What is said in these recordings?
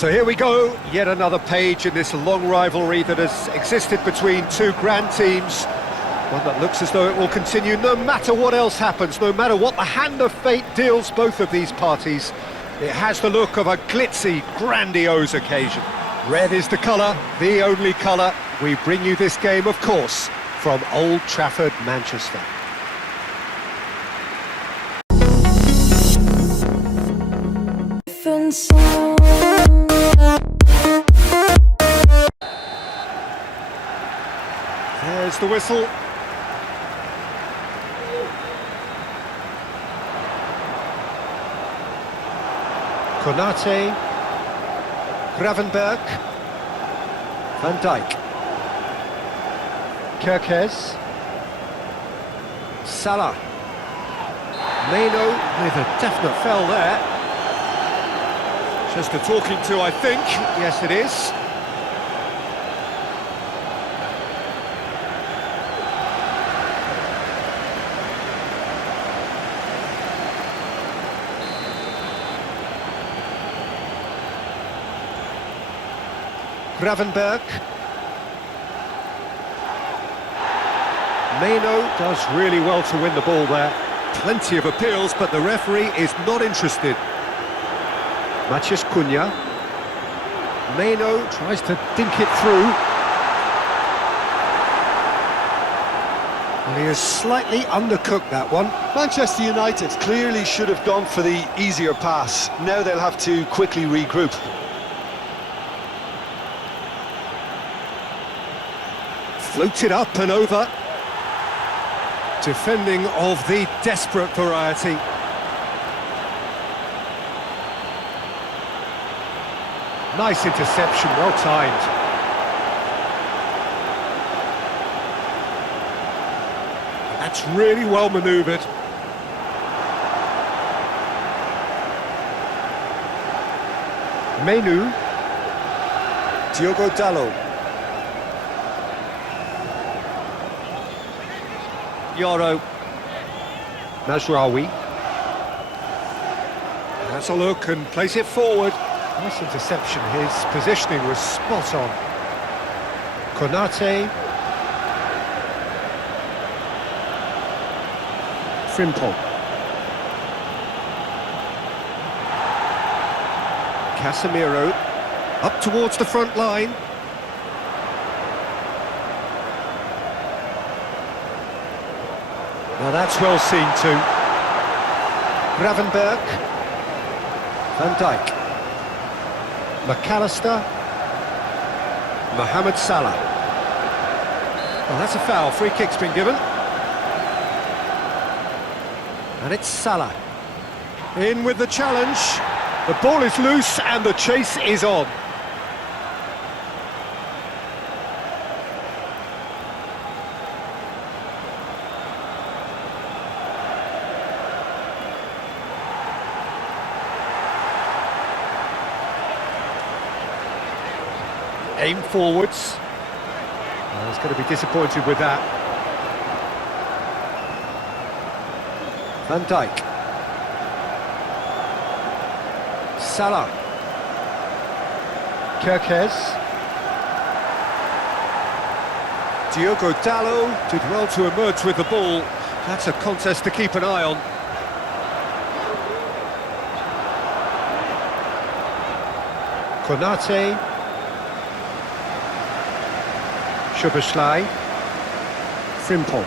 So here we go, yet another page in this long rivalry that has existed between two grand teams. One that looks as though it will continue no matter what else happens, no matter what the hand of fate deals both of these parties. It has the look of a glitzy, grandiose occasion. Red is the colour, the only colour. We bring you this game, of course, from Old Trafford, Manchester. There's the whistle. Konaté, Gravenberg, Van Dijk, Kerkez, Salah, Mbeumo with a definite foul there. Just a talking to, I think. Yes, it is. Gravenberg. Mbeumo does really well to win the ball there. Plenty of appeals, but the referee is not interested. Matheus Cunha. Mbeumo tries to dink it through. Well, he has slightly undercooked that one. Manchester United clearly should have gone for the easier pass. Now they'll have to quickly regroup. Floated up and over. Defending of the desperate variety. Nice interception, well timed. That's really well manoeuvred. Mbeumo. Diogo Dalot. Yoro. Mazraoui. Has a look and plays it forward. Nice interception, his positioning was spot on. Konaté. Frimpong. Casemiro. Up towards the front line. Now that's well seen too. Gravenberg. Van Dijk. McAllister. Mohamed Salah. Well, that's a foul. Free kick's been given. And it's Salah. In with the challenge. The ball is loose and the chase is on. Aim forwards. Well, he's going to be disappointed with that. Van Dijk. Salah. Kerkez. Diogo Dalot did well to emerge with the ball. That's a contest to keep an eye on. Konaté. Szoboszlai. Frimpong.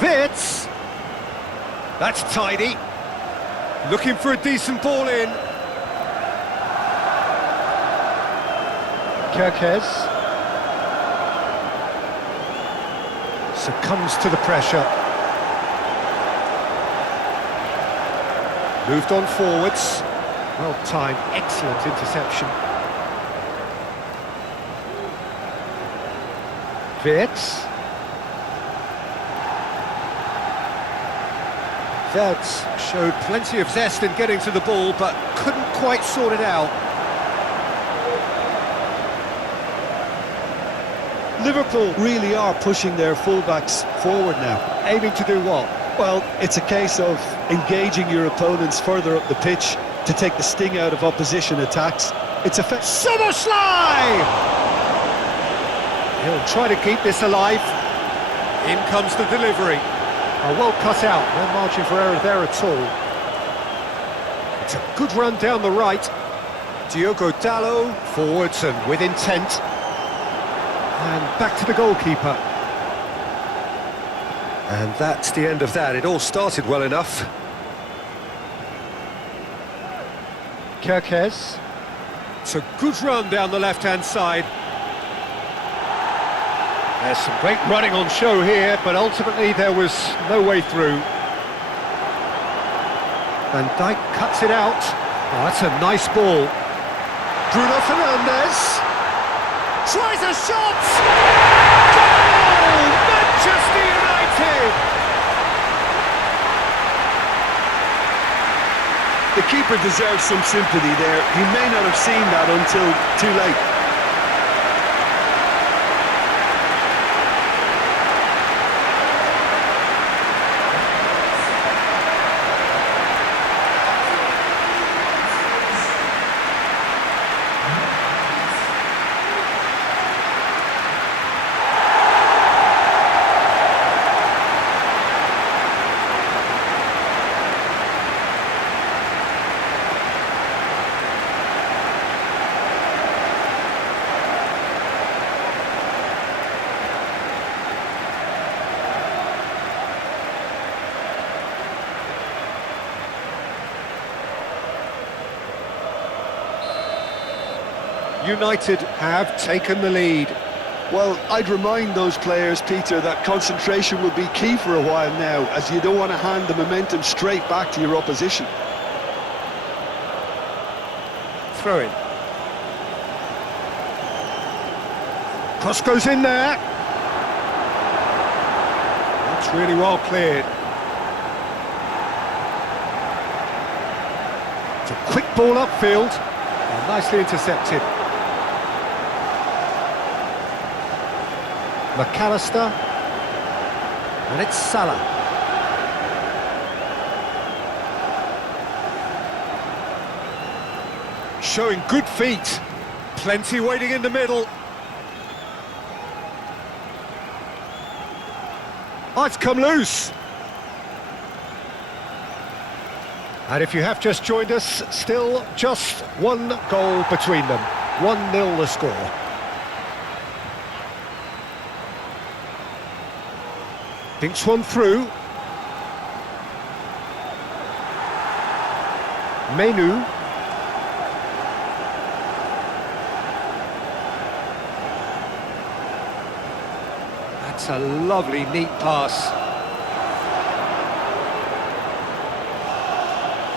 Wits! That's tidy. Looking for a decent ball in. Kerkez. Succumbs to the pressure. Moved on forwards. Well timed, excellent interception. Wirtz. Wirtz showed plenty of zest in getting to the ball, but couldn't quite sort it out. Liverpool really are pushing their fullbacks forward now. Aiming to do what? Well, it's a case of engaging your opponents further up the pitch to take the sting out of opposition attacks. It's a Soboslai! He'll try to keep this alive. In comes the delivery. Oh, well cut out, no margin for error there at all. It's a good run down the right. Diogo Dalot, forwards and with intent. And back to the goalkeeper. And that's the end of that. It all started well enough. Kerkez. It's a good run down the left-hand side. There's some great running on show here, but ultimately there was no way through. Van Dijk cuts it out. Oh, that's a nice ball. Bruno Fernandes tries a shot! Goal! Manchester United! The keeper deserves some sympathy there. He may not have seen that until too late. United have taken the lead. Well, I'd remind those players, Peter, that concentration will be key for a while now, as you don't want to hand the momentum straight back to your opposition. Throw in. Cross goes in there. That's really well cleared. It's a quick ball upfield. Oh, nicely intercepted. McAllister, and it's Salah. Showing good feet, plenty waiting in the middle. Oh, it's come loose. And if you have just joined us, still just one goal between them. 1-0 the score. Thinks one through. Menu. That's a lovely, neat pass.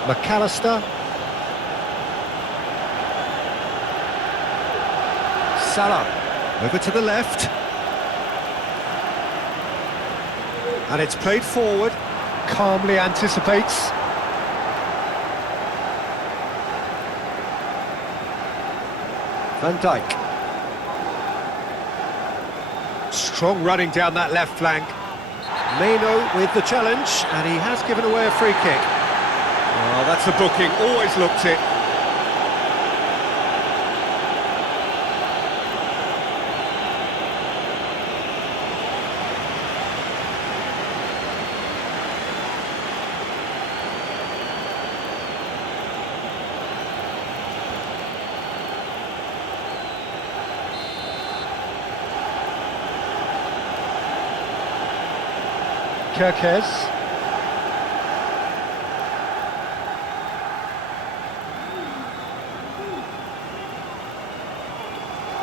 McAllister. Salah. Over to the left. And it's played forward, calmly anticipates. Van Dijk. Strong running down that left flank. Meno with the challenge, and he has given away a free kick. Oh, that's a booking, always looked it. Kerkez.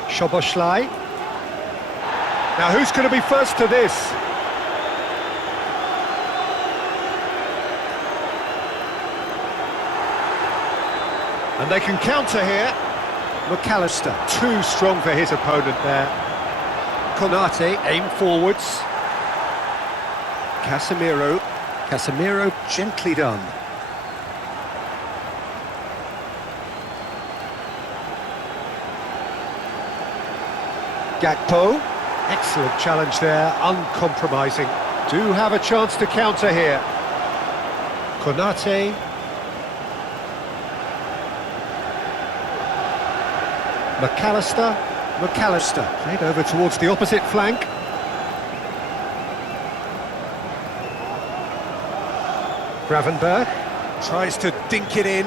Soboslai. Now who's going to be first to this? And they can counter here. McAllister, too strong for his opponent there. Konaté, aim forwards. Casemiro gently done. Gakpo, excellent challenge there, uncompromising. Do have a chance to counter here. Konaté. McAllister, played over towards the opposite flank. Gravenberch tries to dink it in.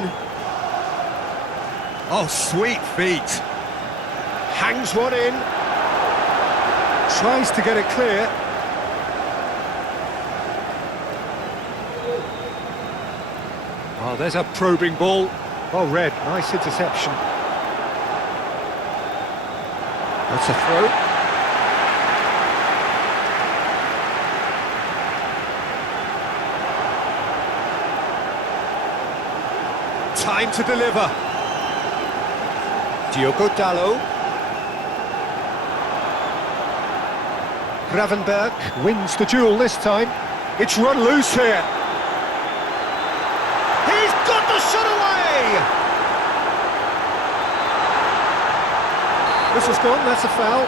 Oh, sweet feet. Hangs one in. Tries to get it clear. Oh, there's a probing ball. Oh, red, nice interception. That's a throw. Time to deliver. Diogo Dalot. Gravenberch wins the duel this time. It's run loose here. He's got the shot away! This has gone, that's a foul.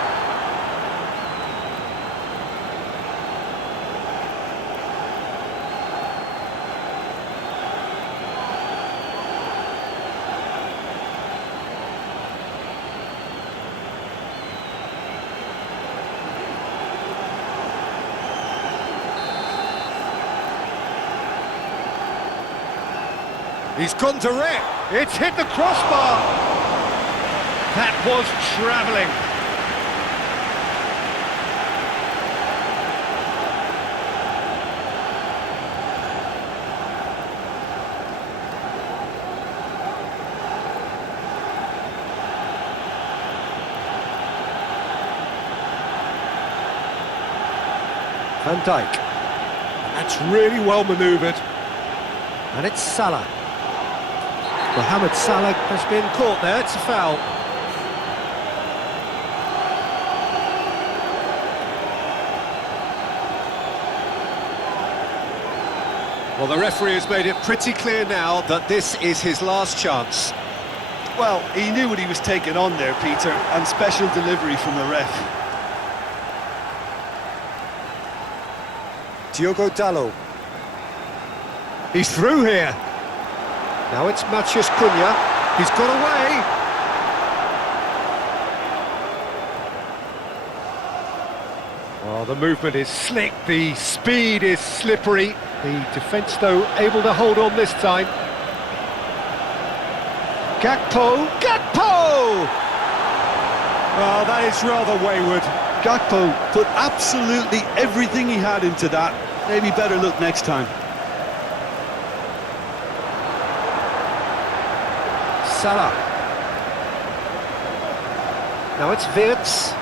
He's gone direct. It's hit the crossbar. That was travelling. Van Dijk. That's really well manoeuvred. And it's Salah. Mohamed Salah has been caught there, it's a foul. Well, the referee has made it pretty clear now that this is his last chance. Well, he knew what he was taking on there, Peter, and special delivery from the ref. Diogo Dalot. He's through here. Now it's Matheus Cunha. He's got away. Oh, the movement is slick, the speed is slippery. The defence, though, able to hold on this time. Gakpo! Gakpo! Oh, that is rather wayward. Gakpo put absolutely everything he had into that. Maybe better look next time. Salah. Now it's Wirtz.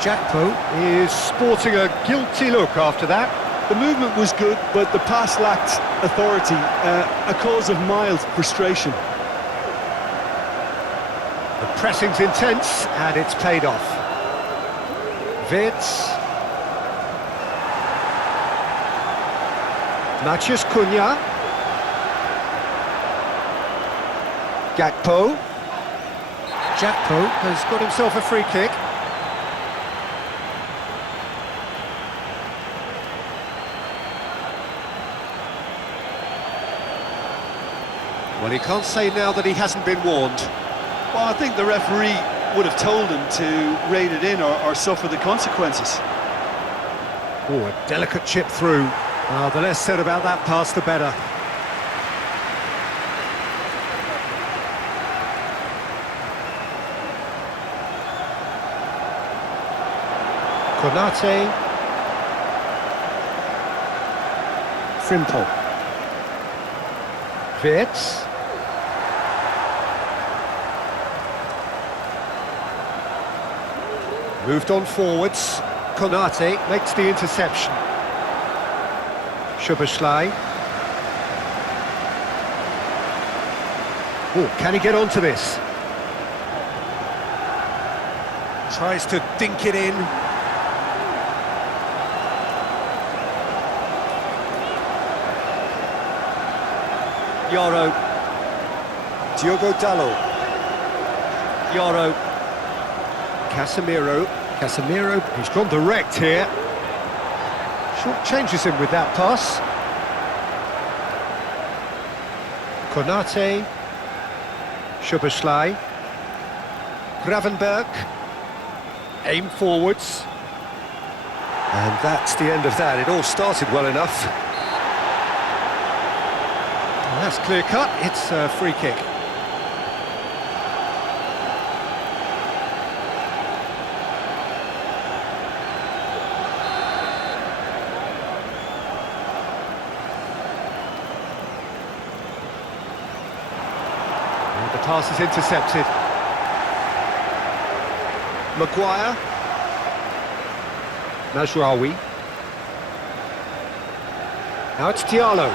Gakpo is sporting a guilty look after that. The movement was good, but the pass lacked authority, a cause of mild frustration. The pressing's intense, and it's paid off. Wirtz. Matheus Cunha. Gakpo. Gakpo has got himself a free kick. Well, he can't say now that he hasn't been warned. Well, I think the referee would have told him to rein it in or suffer the consequences. Oh, a delicate chip through. The less said about that pass, the better. Konaté. Frimpong. Wirtz. Moved on forwards. Konaté makes the interception. Szoboszlai. Oh, can he get onto this? Tries to dink it in. Yoro. Diogo Dalot. Yoro. Casemiro. Casemiro, he's gone direct here. Short changes him with that pass. Konaté. Gravenberg. Aim forwards. And that's the end of that. It all started well enough. And that's clear cut. It's a free kick. And the pass is intercepted. Maguire. Mazraoui. Now it's Diallo.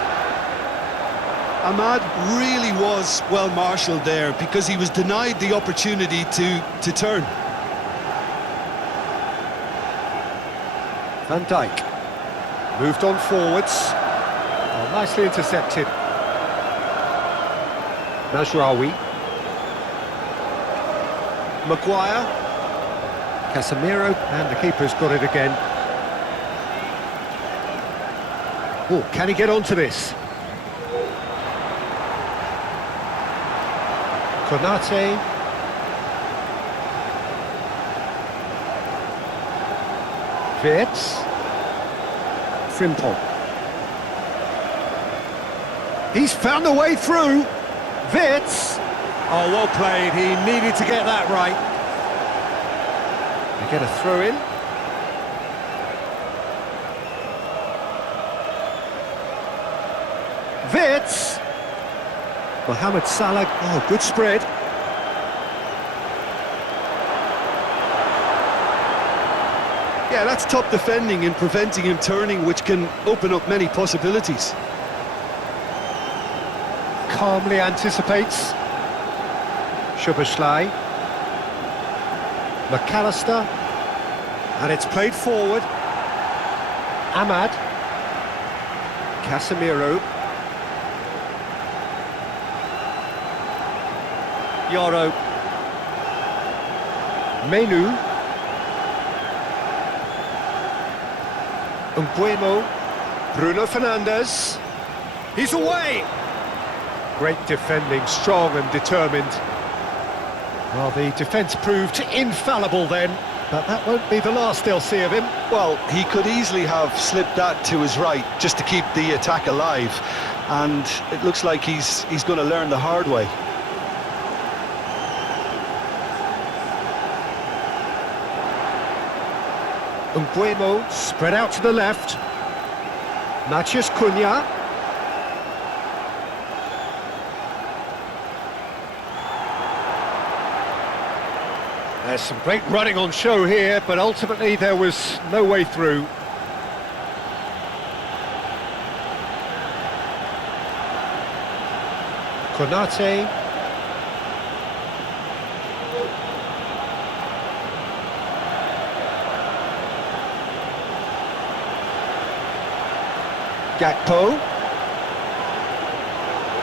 Ahmad really was well marshalled there because he was denied the opportunity to turn. Van Dijk. Moved on forwards. Oh, nicely intercepted. Mazraoui. Maguire. Casemiro, and the keeper's got it again. Oh, can he get onto this? Konaté. Wirtz. Frimpong. He's found a way through. Wirtz. Oh, well played. He needed to get that right. They get a throw in. Wirtz. Mohamed Salah. Oh, good spread. Yeah, that's top defending and preventing him turning, which can open up many possibilities. Calmly anticipates. Szoboszlai. McAllister. And it's played forward. Ahmad. Casemiro. Yoro. Menu. Mbeumo. Bruno Fernandes. He's away! Great defending, strong and determined. Well, the defence proved infallible then, but that won't be the last they'll see of him. Well, he could easily have slipped that to his right just to keep the attack alive, and it looks like he's going to learn the hard way. Mbeumo spread out to the left. Matheus Cunha. There's some great running on show here, but ultimately there was no way through. Konaté. Gakpo.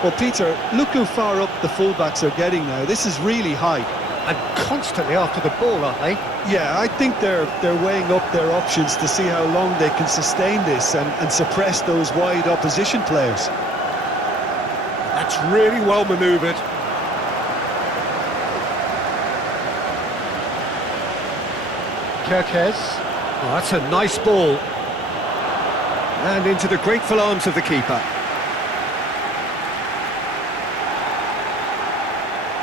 Well, Peter, look how far up the fullbacks are getting now. This is really high. And constantly after the ball, aren't they? Yeah, I think they're weighing up their options to see how long they can sustain this and suppress those wide opposition players. That's really well manoeuvred. Kerkez. Oh, that's a nice ball. And into the grateful arms of the keeper.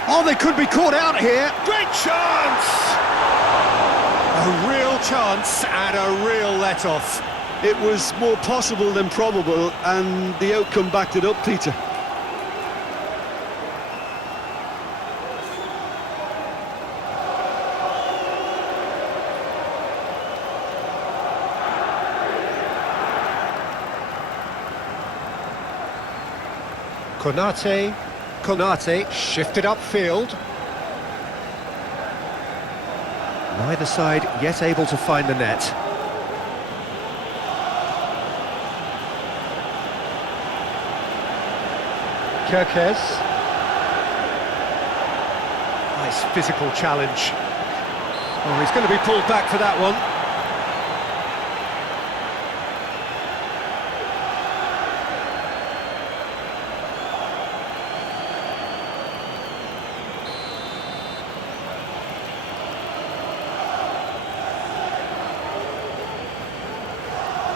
Oh, they could be caught out here. Great chance! A real chance and a real let-off. It was more possible than probable, and the outcome backed it up, Peter. Konaté shifted upfield. Neither side yet able to find the net. Kerkez. Nice physical challenge. Oh, he's going to be pulled back for that one.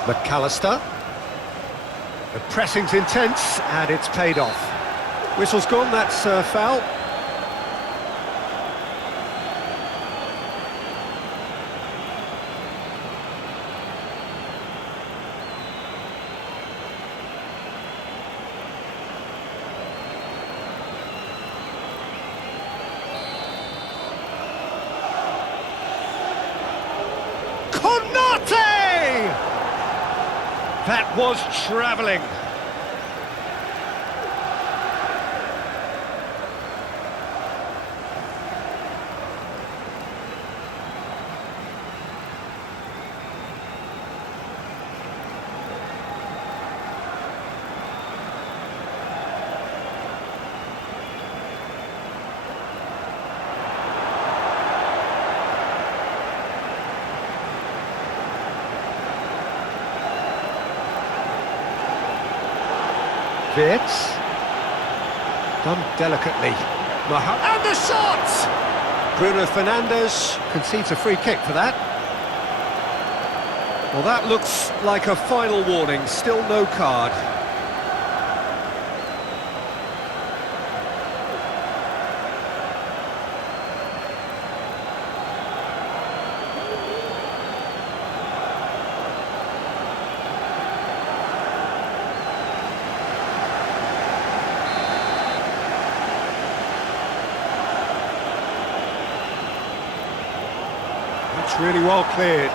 McAllister. The pressing's intense, and it's paid off. Whistle's gone, that's foul. Konaté! That was travelling. It's done delicately. And the shot! Bruno Fernandes concedes a free kick for that. Well, that looks like a final warning, still no card. It's really well cleared.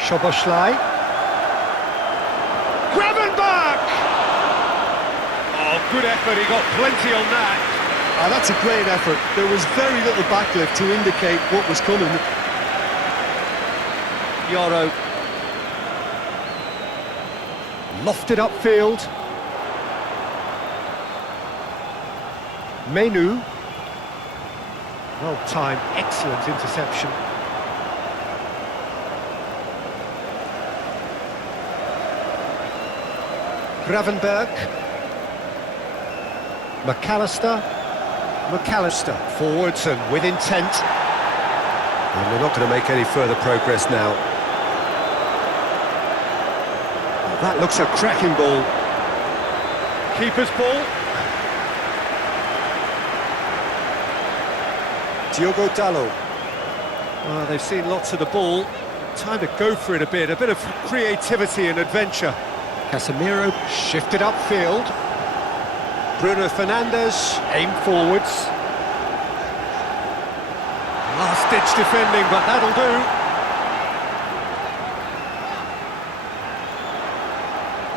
Szoboszlai. Gravenberch! Oh, good effort, he got plenty on that. That's a great effort. There was very little backlift to indicate what was coming. Yoro. Lofted upfield. Menu. Well timed, excellent interception. Gravenberch. McAllister forwards and with intent. And they're not going to make any further progress now. Well, that looks a cracking ball. Keeper's ball. Diogo Dalot. Well, they've seen lots of the ball. Time to go for it a bit of creativity and adventure. Casemiro shifted upfield. Bruno Fernandes aimed forwards. Last-ditch defending, but that'll do.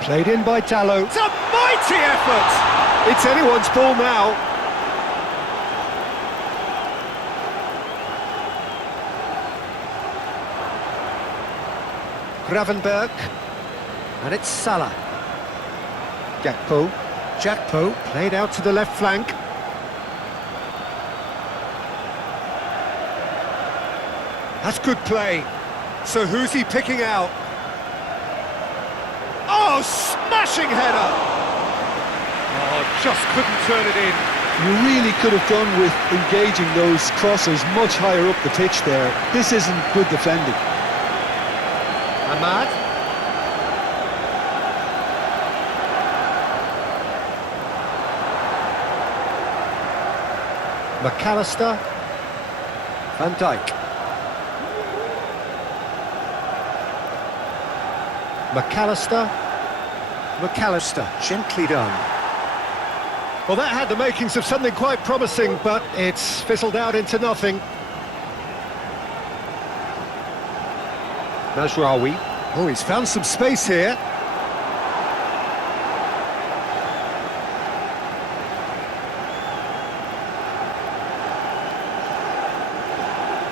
Played in by Dalot. It's a mighty effort! It's anyone's ball now. Gravenberch, and it's Salah. Gakpo played out to the left flank. That's good play. So who's he picking out? Oh, smashing header! Oh, just couldn't turn it in. You really could have done with engaging those crosses much higher up the pitch there. This isn't good defending. Ahmad. McAllister. Van Dijk. McAllister, gently done. Well, that had the makings of something quite promising, but it's fizzled out into nothing. Mazraoui. Oh, he's found some space here.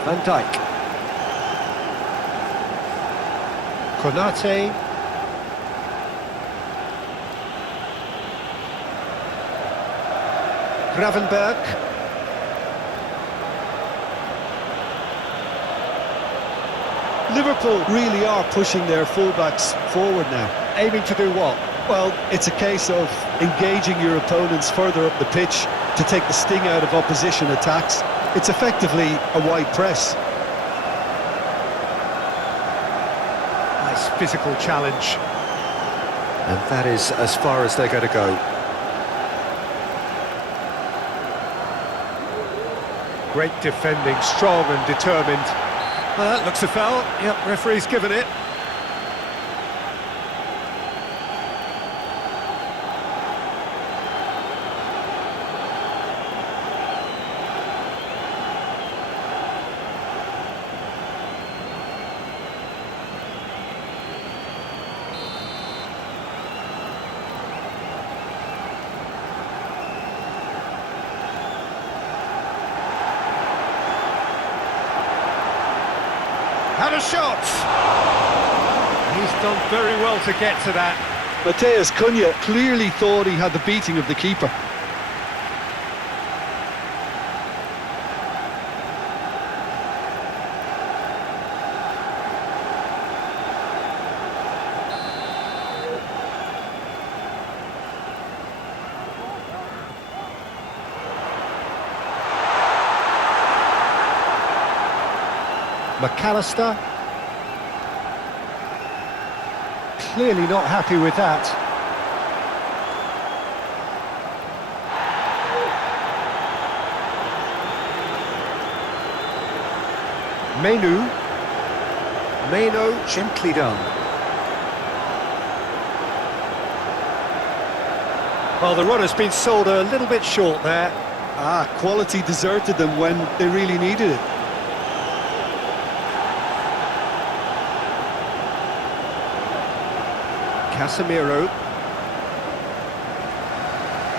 Van Dijk. Konaté. Gravenberch. Liverpool really are pushing their fullbacks forward now. Aiming to do what? Well, it's a case of engaging your opponents further up the pitch to take the sting out of opposition attacks. It's effectively a wide press. Nice physical challenge. And that is as far as they're going to go. Great defending, strong and determined. Well, that looks a foul. Yep, referee's given it. Had a shot! He's done very well to get to that. Matheus Cunha clearly thought he had the beating of the keeper. McAllister, clearly not happy with that. Meno, gently done. Well, the run has been sold a little bit short there. Quality deserted them when they really needed it. Casemiro.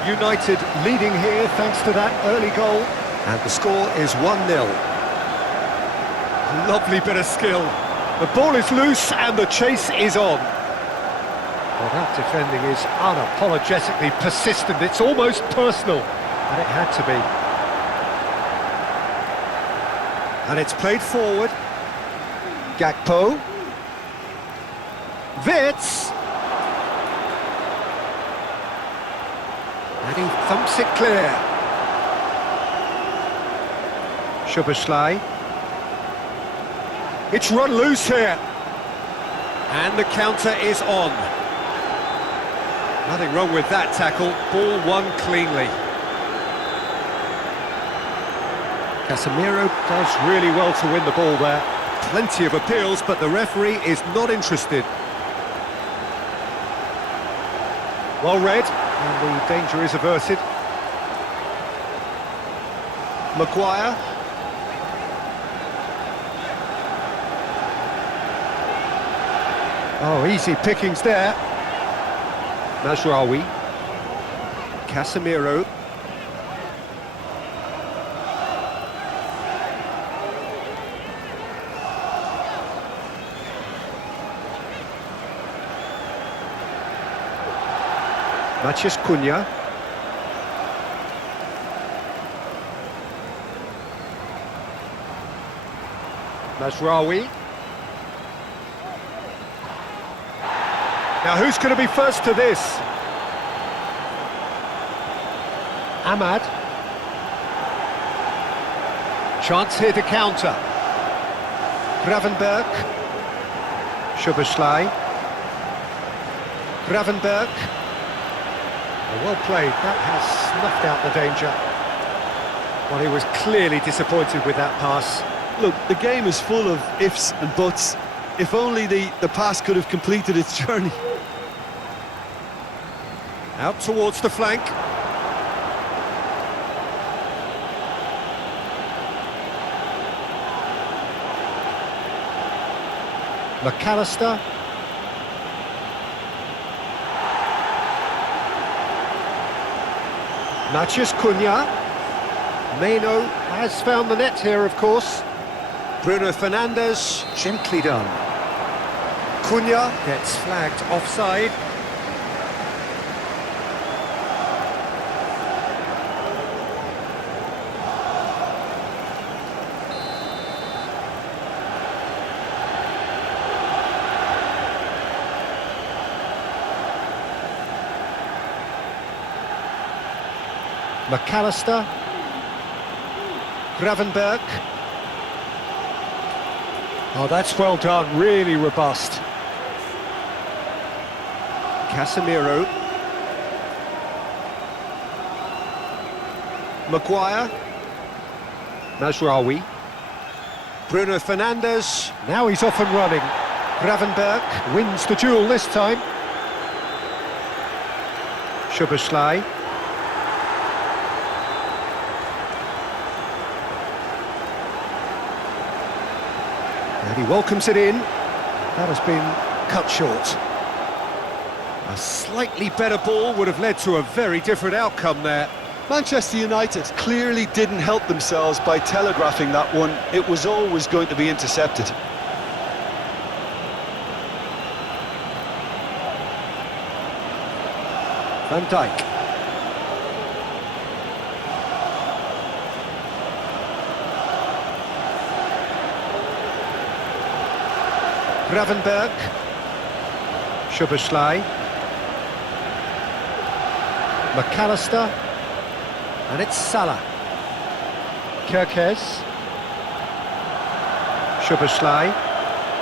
United leading here thanks to that early goal. And the score is 1-0. Lovely bit of skill. The ball is loose and the chase is on. Well, that defending is unapologetically persistent. It's almost personal. And it had to be. And it's played forward. Gakpo. Wits. And he thumps it clear. Szoboszlai. It's run loose here. And the counter is on. Nothing wrong with that tackle. Ball won cleanly. Casemiro does really well to win the ball there. Plenty of appeals, but the referee is not interested. Well read. And the danger is averted. Maguire. Oh, easy pickings there. Mazraoui. Casemiro. Matheus Cunha. Mazraoui. Now who's going to be first to this? Ahmad. Chance here to counter. Gravenberch. Szoboszlai. Gravenberch. Well played, that has snuffed out the danger. Well, he was clearly disappointed with that pass. Look, the game is full of ifs and buts. If only the pass could have completed its journey. Out towards the flank. McAllister. Matheus Cunha. Meno has found the net here, of course. Bruno Fernandes, gently done. Cunha gets flagged offside. McAllister. Gravenberch. Oh, that's well done, really robust. Casemiro. Maguire. Mazraoui. Bruno Fernandes. Now he's off and running. Gravenberch wins the duel this time. Szoboszlai. And he welcomes it in. That has been cut short. A slightly better ball would have led to a very different outcome there. Manchester United clearly didn't help themselves by telegraphing that one. It was always going to be intercepted. Van Dijk. Gravenberch. Szoboszlai. McAllister. And it's Salah. Kerkez. Szoboszlai.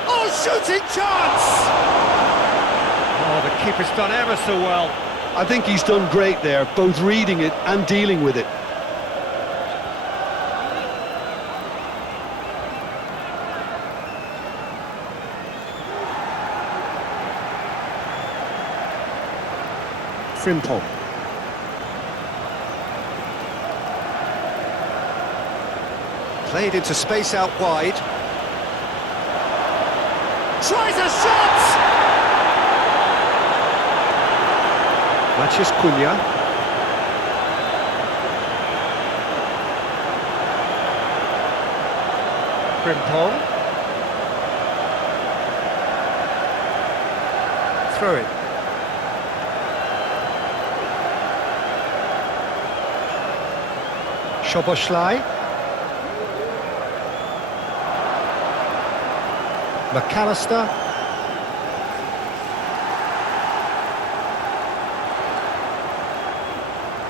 Oh, shooting chance! Oh, the keeper's done ever so well. I think he's done great there, both reading it and dealing with it. Frimpong. Played into space out wide. Tries a shot! Matheus Cunha. Frimpong. Throw it. Szoboszlai. McAllister.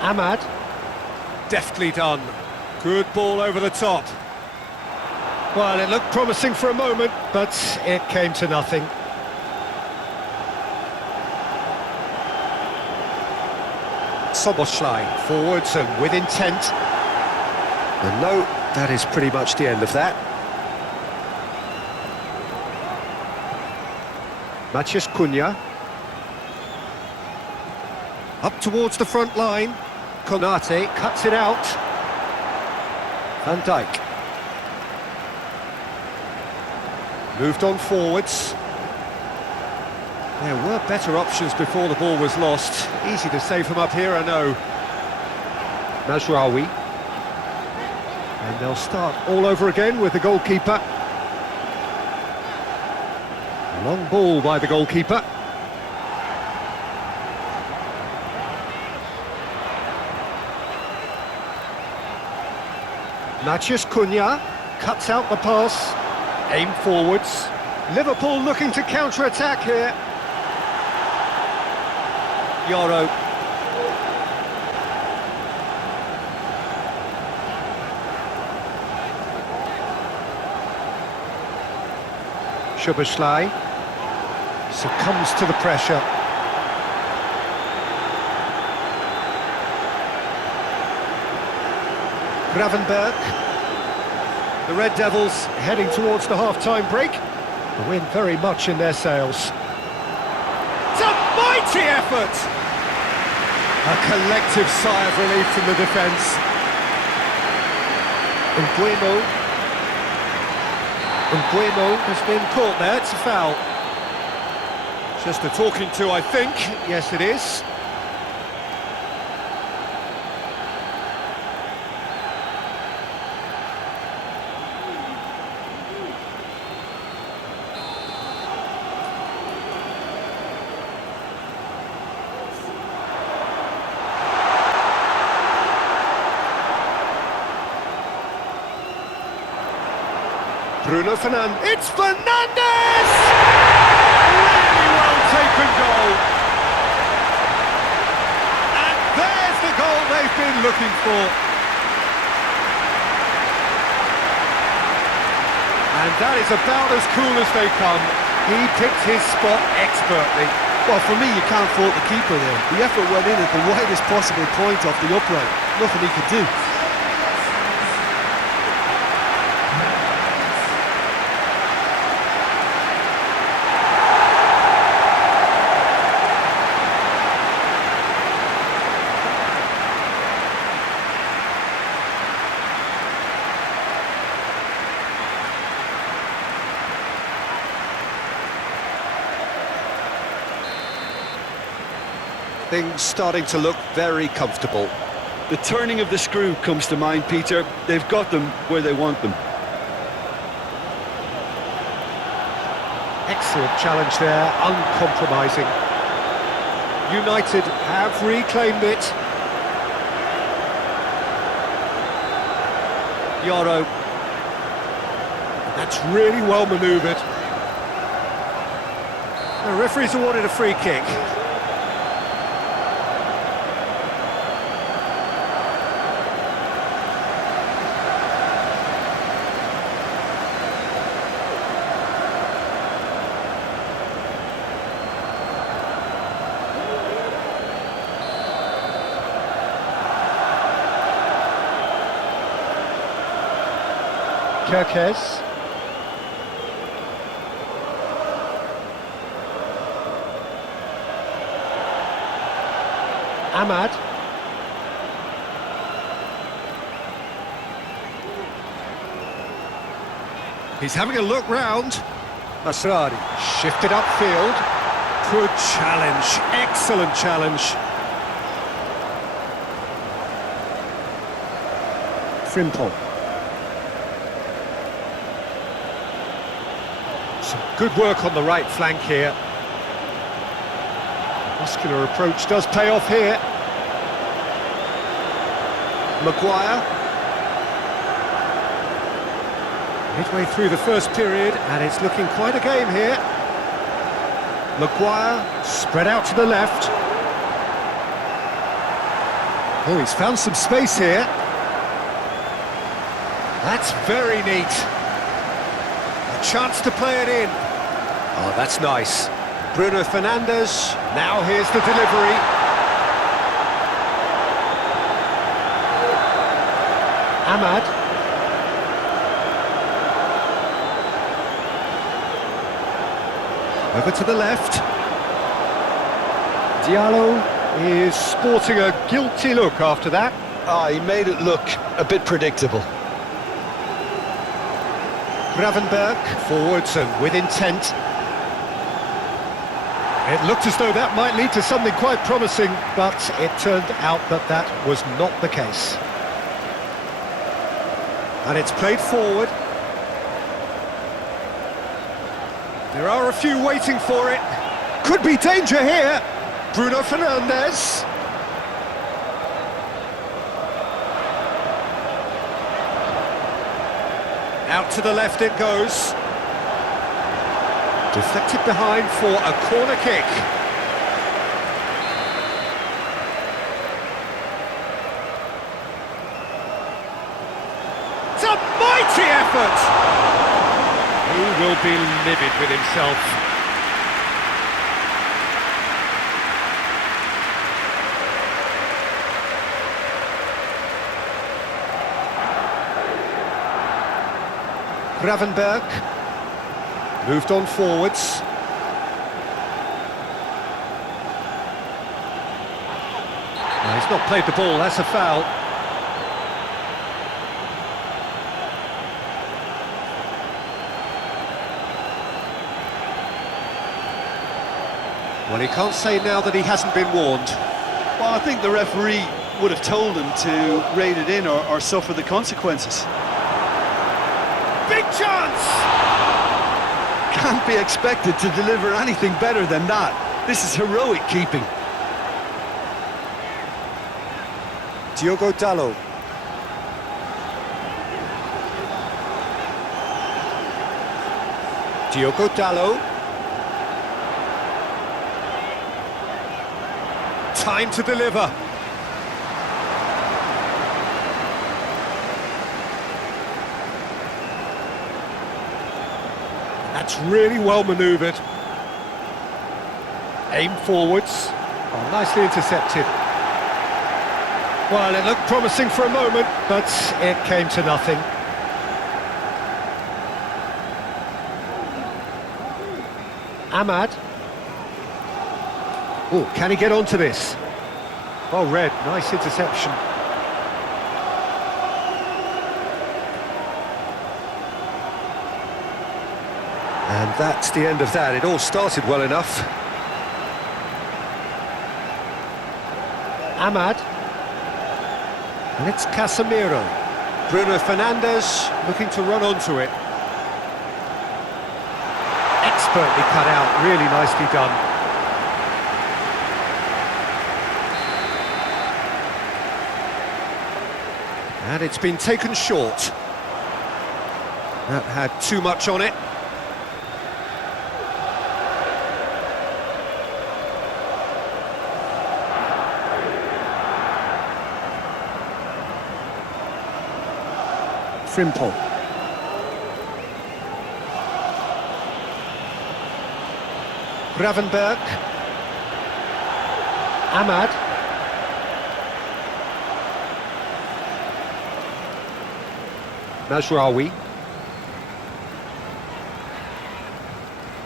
Ahmad. Deftly done. Good ball over the top. Well, it looked promising for a moment, but it came to nothing. Szoboszlai forwards and with intent. And no, that is pretty much the end of that. Matheus Cunha. Up towards the front line. Konaté cuts it out. Van Dijk. Moved on forwards. There were better options before the ball was lost. Easy to save from up here, I know. Mazraoui. And they'll start all over again with the goalkeeper. Long ball by the goalkeeper. Matheus Cunha cuts out the pass. Aim forwards. Liverpool looking to counter-attack here. Yoro. Szoboszlai succumbs to the pressure. Gravenberch. The Red Devils heading towards the half-time break. The wind very much in their sails. It's a mighty effort! A collective sigh of relief from the defence. Mbeumo. Mbeumo has been caught there, it's a foul. Just a talking to, I think. Yes, it is. Bruno Fernandes. It's Fernandes! Really well taken goal. And there's the goal they've been looking for. And that is about as cool as they come. He picked his spot expertly. Well, for me, you can't fault the keeper there. The effort went in at the widest possible point off the upright. Nothing he could do. Things starting to look very comfortable. The turning of the screw comes to mind, Peter. They've got them where they want them. Excellent challenge there, uncompromising. United have reclaimed it. Yoro. That's really well manoeuvred. The referee's awarded a free kick. Kirkes. Ahmad. He's having a look round. Masradi shifted upfield. Good challenge, excellent challenge. Frimpong. Some good work on the right flank here. Muscular approach does pay off here. Maguire. Midway through the first period, and it's looking quite a game here. Maguire, spread out to the left. Oh, he's found some space here. That's very neat. A chance to play it in. Oh, that's nice. Bruno Fernandes, now here's the delivery. Ahmad. Over to the left. Diallo is sporting a guilty look after that. He made it look a bit predictable. Gravenberg forwards and with intent. It looked as though that might lead to something quite promising, but it turned out that that was not the case. And it's played forward. There are a few waiting for it. Could be danger here. Bruno Fernandes. Out to the left it goes. Deflected behind for a corner kick. It's a mighty effort! He will be livid with himself. Gravenberg moved on forwards. No, he's not played the ball, that's a foul. Well, he can't say now that he hasn't been warned. Well, I think the referee would have told him to rein it in or suffer the consequences. Big chance! Can't be expected to deliver anything better than that. This is heroic keeping. Diogo Dalot. Diogo Dalot. Time to deliver. That's really well manoeuvred. Aim forwards. Oh, nicely intercepted. Well, it looked promising for a moment, but it came to nothing. Ahmad. Oh, can he get onto this? Oh, Red, nice interception. And that's the end of that. It all started well enough. Ahmad. And it's Casemiro. Bruno Fernandes looking to run onto it. Expertly cut out, really nicely done. And it's been taken short. That had too much on it. Frimpong. Gravenberg. Ahmad. Mazraoui.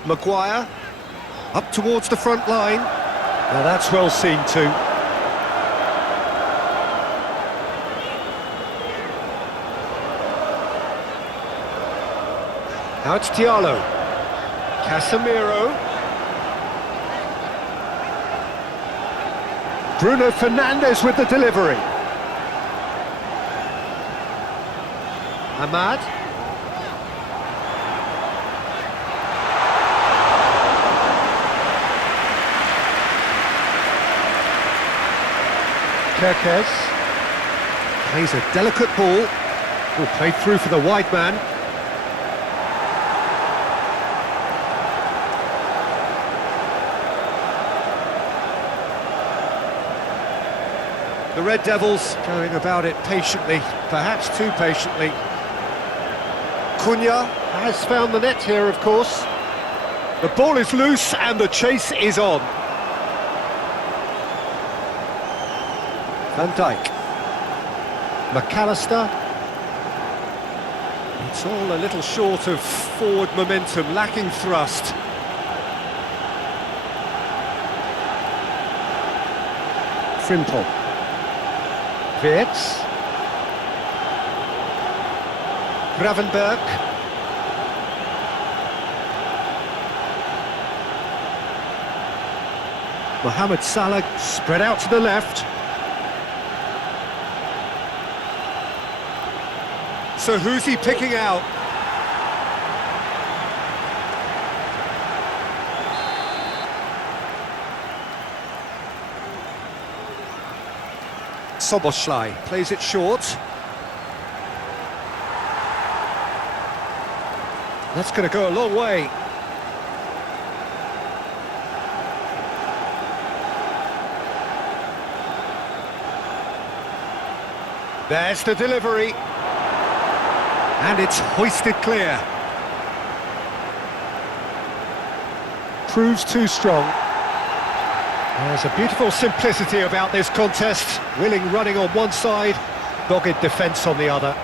Maguire. Up towards the front line. Now that's well seen too. Now it's Diallo. Casemiro. Bruno Fernandes with the delivery. Ahmad. Kerkez. Plays a delicate ball. Oh, played through for the wide man. The Red Devils going about it patiently, perhaps too patiently. Cunha has found the net here, of course. The ball is loose and the chase is on. Van Dijk. McAllister. It's all a little short of forward momentum, lacking thrust. Frimpong. Wirtz. Gravenberg. Mohamed Salah spread out to the left. So who's he picking out? Soboslai plays it short. That's going to go a long way. There's the delivery. And it's hoisted clear. Proves too strong. There's a beautiful simplicity about this contest. Willing running on one side, dogged defence on the other.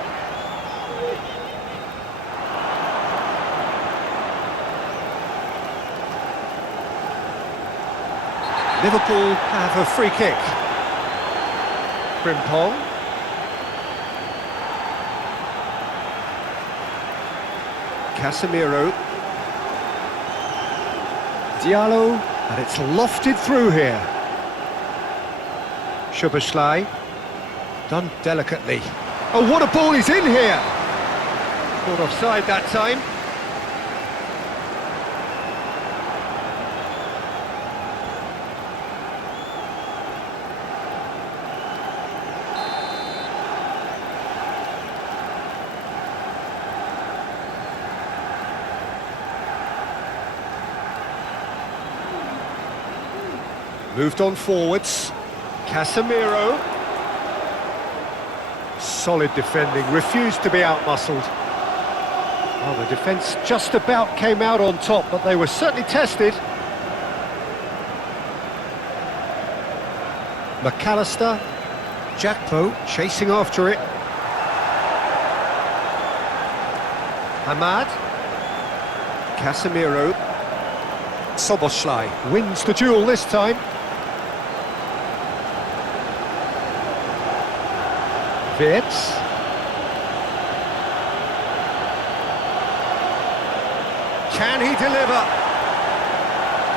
Liverpool have a free kick. Frimpong. Casemiro. Diallo, and it's lofted through here. Szoboszlai, done delicately. Oh, what a ball is in here! Caught offside that time. Moved on forwards. Casemiro. Solid defending, refused to be outmuscled. Well, the defence just about came out on top, but they were certainly tested. McAllister. Gakpo chasing after it. Ahmad. Casemiro. Soboslai wins the duel this time. Wirtz. Can he deliver?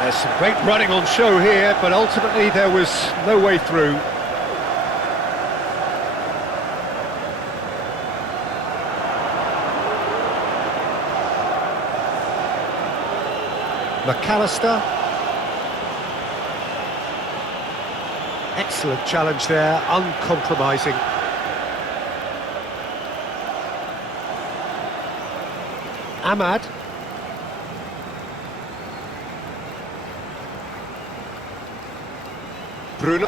There's some great running on show here, but ultimately there was no way through. McAllister. Excellent challenge there, uncompromising. Ahmad. Bruno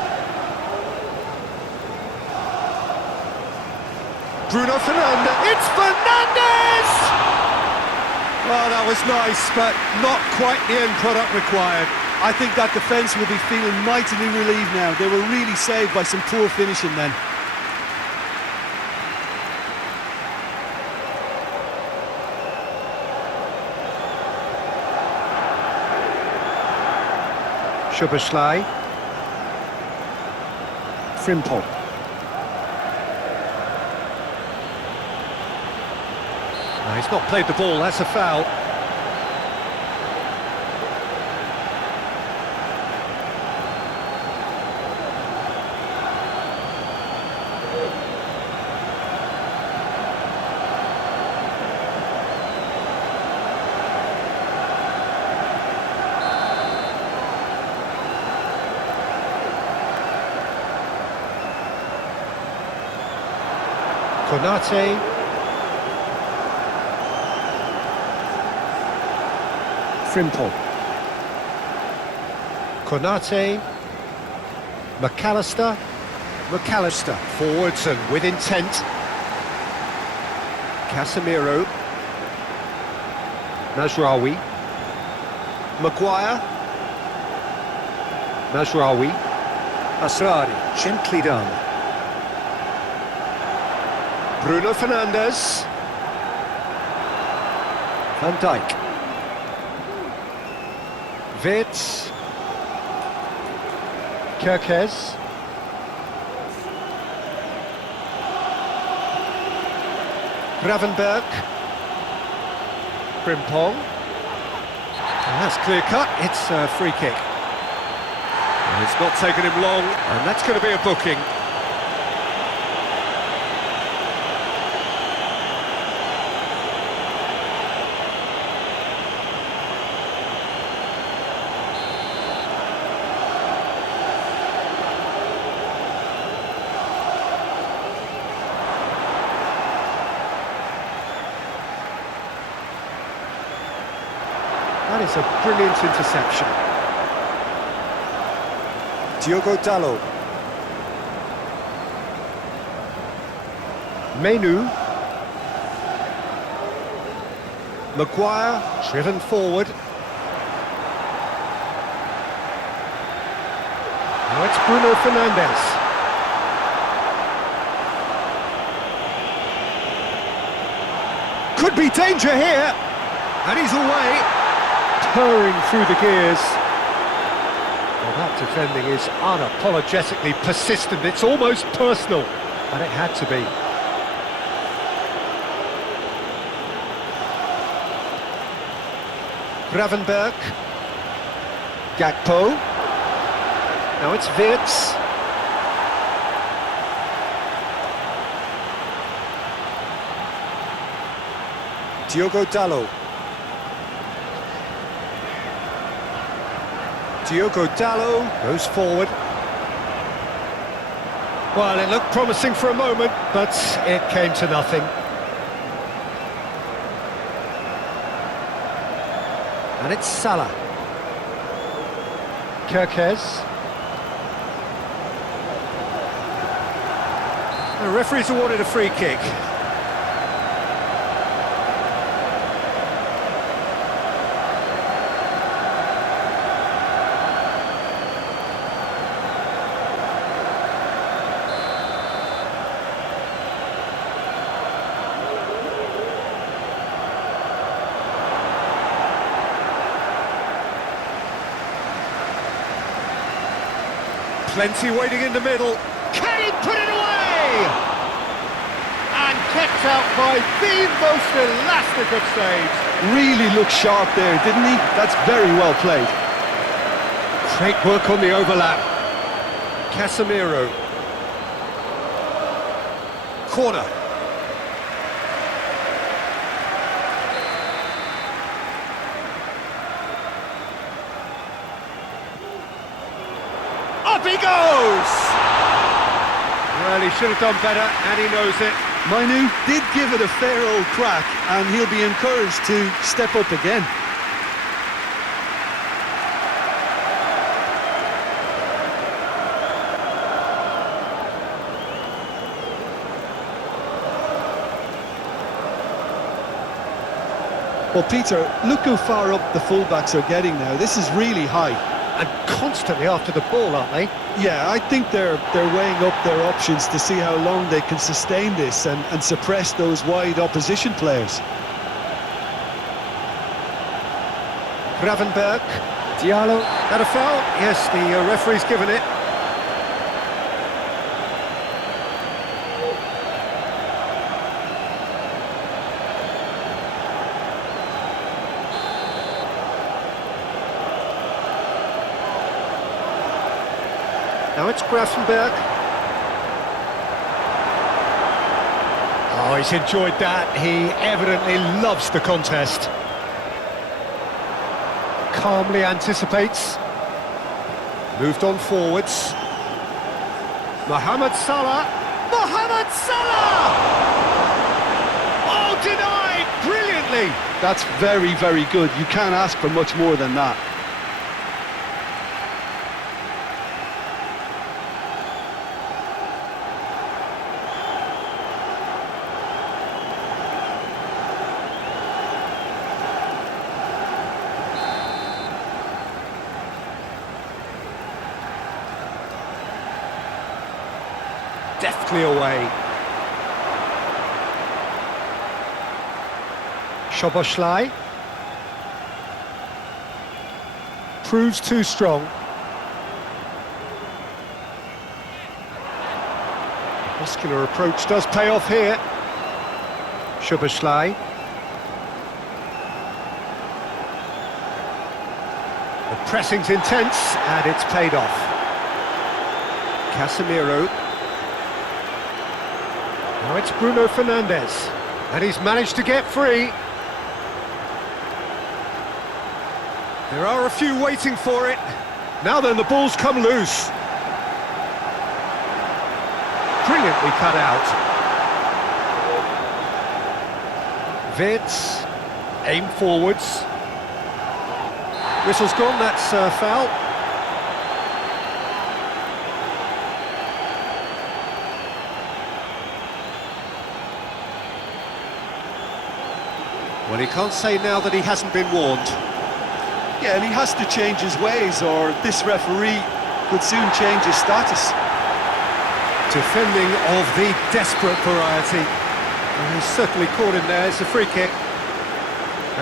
Fernandes. It's Fernandes! Well, that was nice, but not quite the end product required. I think that defence will be feeling mightily relieved now. They were really saved by some poor finishing then. Szoboszlai. Frimpong. No, he's not played the ball, that's a foul. Konaté. Frimpong. Konaté. McAllister. McAllister forwards and with intent. Casemiro. Mazraoui. Maguire. Mazraoui. Asrari, gently done. Bruno Fernandes. Van Dijk. Wirtz. Kerkez. Gravenberg. Frimpong. And that's clear cut, it's a free kick. And it's not taken him long, and that's going to be a booking. That is a brilliant interception. Diogo Dalot. Menu. Maguire, driven forward. Now it's Bruno Fernandes. Could be danger here. And he's away. Purring through the gears. Well, that defending is unapologetically persistent. It's almost personal, and it had to be. Gravenberg. Gakpo. Now it's Wirtz. Diogo Dalot. Diogo Dalot goes forward. Well, it looked promising for a moment, but it came to nothing. And it's Salah. Kerkez. The referee's awarded a free kick. Plenty waiting in the middle. Can he put it away? And kept out by the most elastic of saves. Really looked sharp there, didn't he? That's very well played. Great work on the overlap. Casemiro. Corner. Up he goes! Well, he should have done better, and he knows it. Manu did give it a fair old crack, and he'll be encouraged to step up again. Well, Peter, look how far up the fullbacks are getting now. This is really high. And constantly after the ball, aren't they? Yeah, I think they're weighing up their options to see how long they can sustain this and suppress those wide opposition players. Gravenberg. Diallo. That a foul? Yes, the referee's given it. Now it's Gravenberg. Oh, he's enjoyed that. He evidently loves the contest. Calmly anticipates. Moved on forwards. Mohamed Salah. Mohamed Salah! Oh, denied brilliantly. That's very, very good. You can't ask for much more than that. Deftly away. Szoboszlai. Proves too strong. Muscular approach does pay off here. Szoboszlai. The pressing's intense and it's paid off. Casemiro. Now it's Bruno Fernandes, and he's managed to get free. There are a few waiting for it. Now then, the ball's come loose. Brilliantly cut out. Wirtz, aim forwards. Whistle's gone, that's a foul. Well, he can't say now that he hasn't been warned. Yeah, and he has to change his ways, or this referee could soon change his status. Defending of the desperate variety. And he's certainly caught him there. It's a free kick.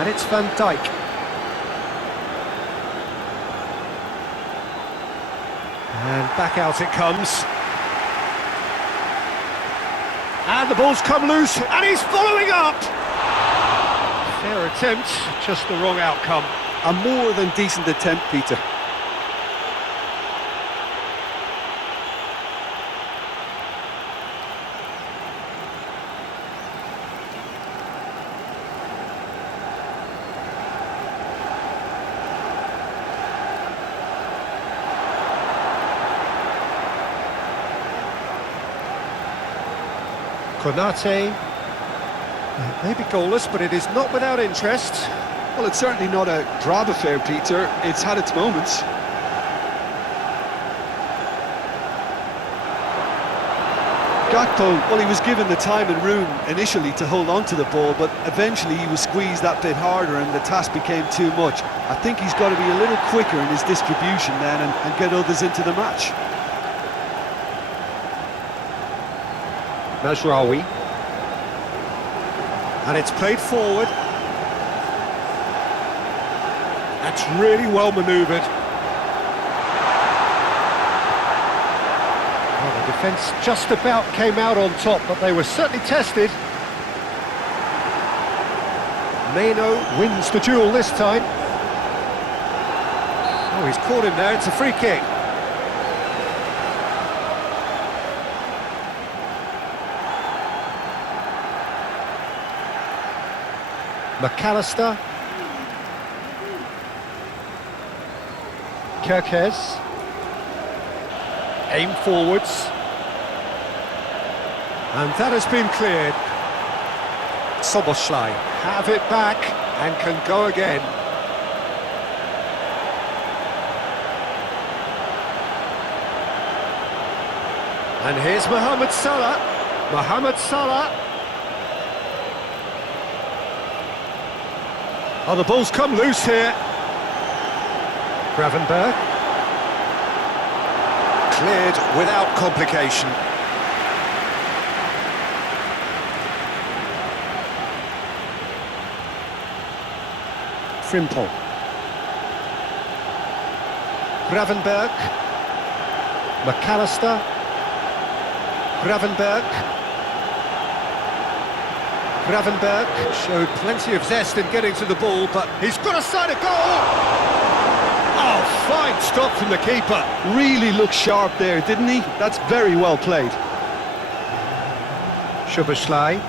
And it's Van Dijk. And back out it comes. And the ball's come loose, and he's following up! Fair attempt, just the wrong outcome. A more than decent attempt, Peter. Konaté. It may be goalless, but it is not without interest. Well, it's certainly not a drab affair, Peter. It's had its moments. Gakpo, well, he was given the time and room initially to hold on to the ball, but eventually he was squeezed that bit harder and the task became too much. I think he's got to be a little quicker in his distribution then and get others into the match. Mazraoui. And it's played forward. That's really well manoeuvred. Defence just about came out on top, but they were certainly tested. Mbeumo wins the duel this time. Oh, he's caught him there, it's a free kick. McAllister. Kerkez. Aim forwards. And that has been cleared. Soboslai have it back and can go again. And here's Mohamed Salah. Mohamed Salah. Oh, the ball's come loose here. Gravenberg. Cleared without complication. Frimpong. Gravenberg. McAllister. Gravenberg. Gravenberg showed plenty of zest in getting to the ball, but he's got a side of goal! Oh, fine stop from the keeper. Really looked sharp there, didn't he? That's very well played. Szoboszlai.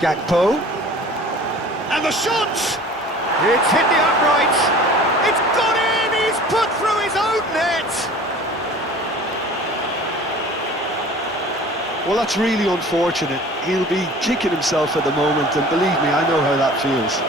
Gakpo. And the shot! It's hit the upright. It's gone in! He's put through his own net! Well, that's really unfortunate. He'll be kicking himself at the moment, and believe me, I know how that feels.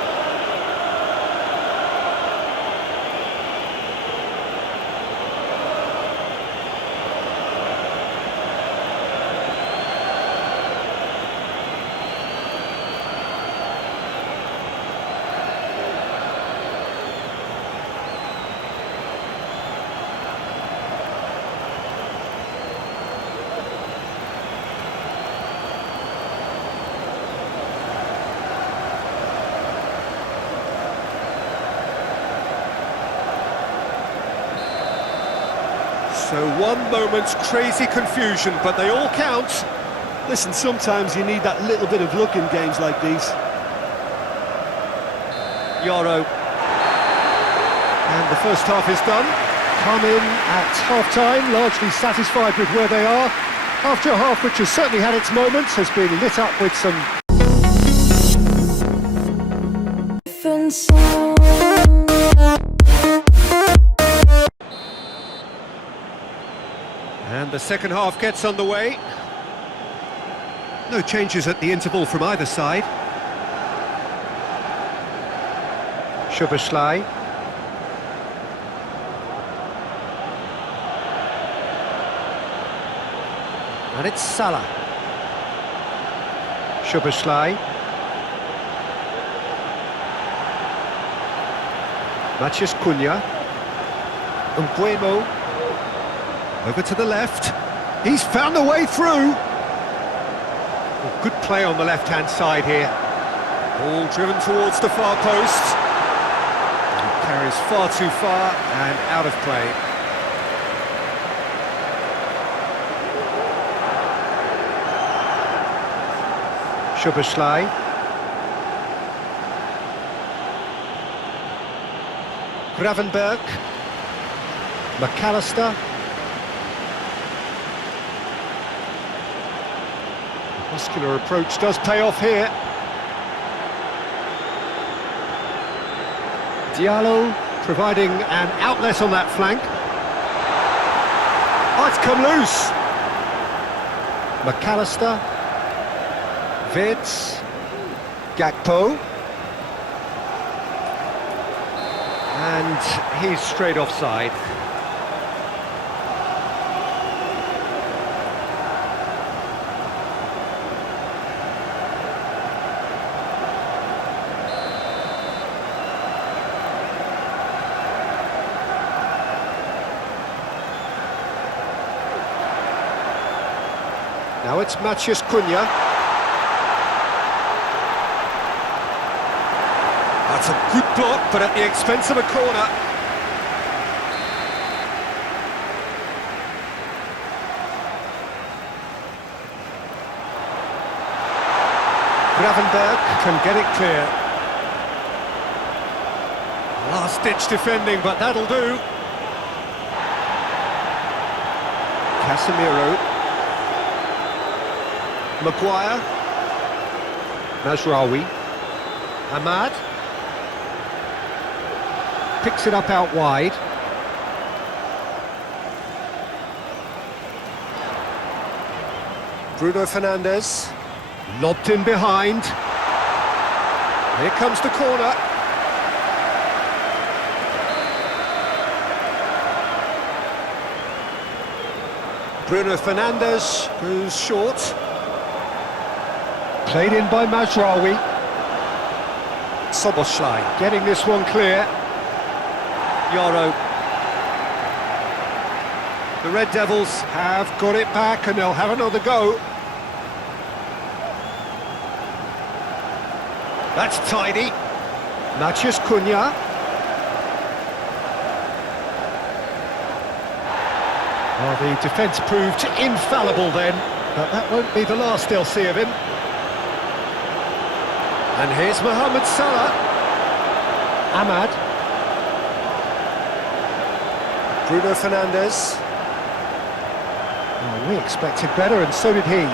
So one moment's crazy confusion, but they all count. Listen, sometimes you need that little bit of luck in games like these. Yoro. And the first half is done. Come in at half-time, largely satisfied with where they are. After a half which has certainly had its moments, has been lit up with some... And the second half gets underway. No changes at the interval from either side. Szoboszlai. And it's Salah. Szoboszlai. Maciej Cunha. Mbeumo. Over to the left. He's found a way through. Oh, good play on the left-hand side here. Ball driven towards the far post. He carries far too far and out of play. Szoboszlai. Gravenberg. McAllister. Muscular approach does pay off here. Diallo providing an outlet on that flank. Oh, it's come loose. McAllister. Vids. Gakpo. And he's straight offside. Now it's Maciej Cunha. That's a good block, but at the expense of a corner. Gravenberg can get it clear. Last-ditch defending, but that'll do. Casemiro. Maguire. Mazraoui. Ahmad. Picks it up out wide. Bruno Fernandes. Lobbed in behind. Here comes the corner. Bruno Fernandes goes short. Played in by Mazraoui. Szoboszlai getting this one clear. Yoro. The Red Devils have got it back and they'll have another go. That's tidy. Matheus Cunha. Well, the defence proved infallible then, but that won't be the last they'll see of him. And here's Mohamed Salah. Ahmad. Bruno Fernandes. Oh, we expected better, and so did he.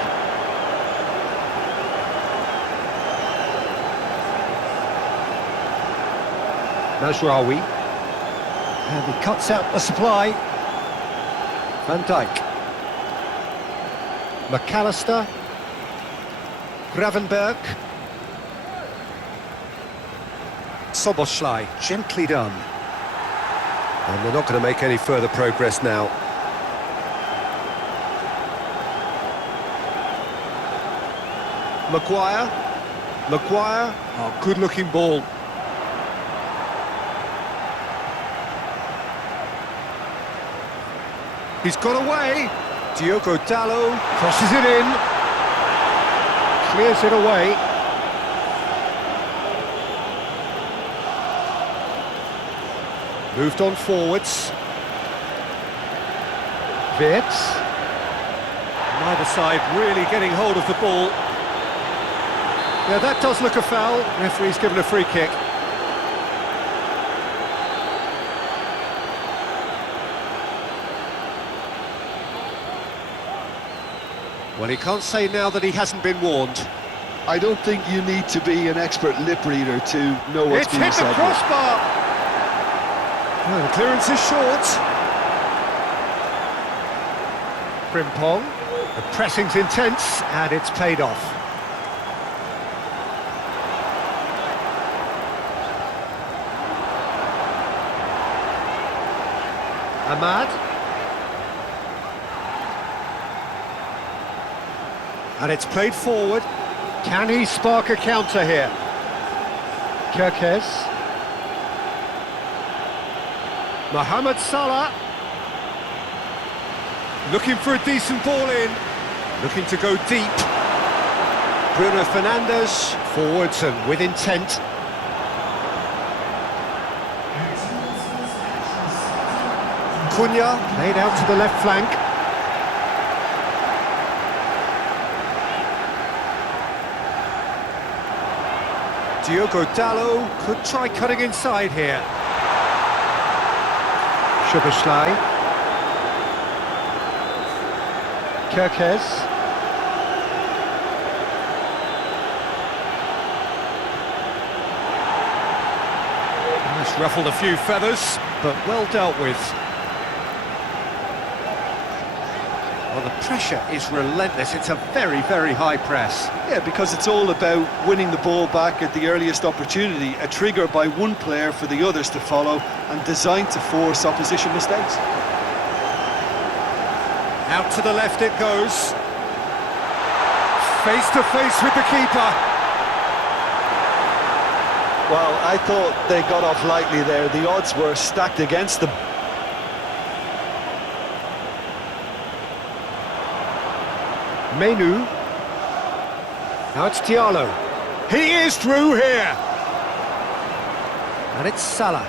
Mazraoui. And he cuts out the supply. Van Dijk. McAllister. Gravenberg. Szoboszlai, gently done. And they're not going to make any further progress now. Maguire. Oh, good-looking ball. He's got away. Diogo Dalot crosses it in. Clears it away. Moved on forwards. Wirtz. Neither side really getting hold of the ball. Yeah, that does look a foul. Referee's given a free kick. Well, he can't say now that he hasn't been warned. I don't think you need to be an expert lip reader to know what's being said. It's hit the crossbar! Well, the clearance is short. Frimpong. The pressing's intense, and it's paid off. Ahmad. And it's played forward. Can he spark a counter here? Kerkez. Mohamed Salah. Looking for a decent ball in. Looking to go deep. Bruno Fernandes. Forwards and with intent. Cunha. Played out to the left flank. Diogo Dalot could try cutting inside here. Szoboszlai. Kerkez. That's ruffled a few feathers, but well dealt with. Well, the pressure is relentless. It's a very, very high press. Yeah, because it's all about winning the ball back at the earliest opportunity, a trigger by one player for the others to follow, and designed to force opposition mistakes. Out to the left it goes. Face to face with the keeper. Well, I thought they got off lightly there. The odds were stacked against them. Menu. Now it's Diallo. He is through here. And it's Salah.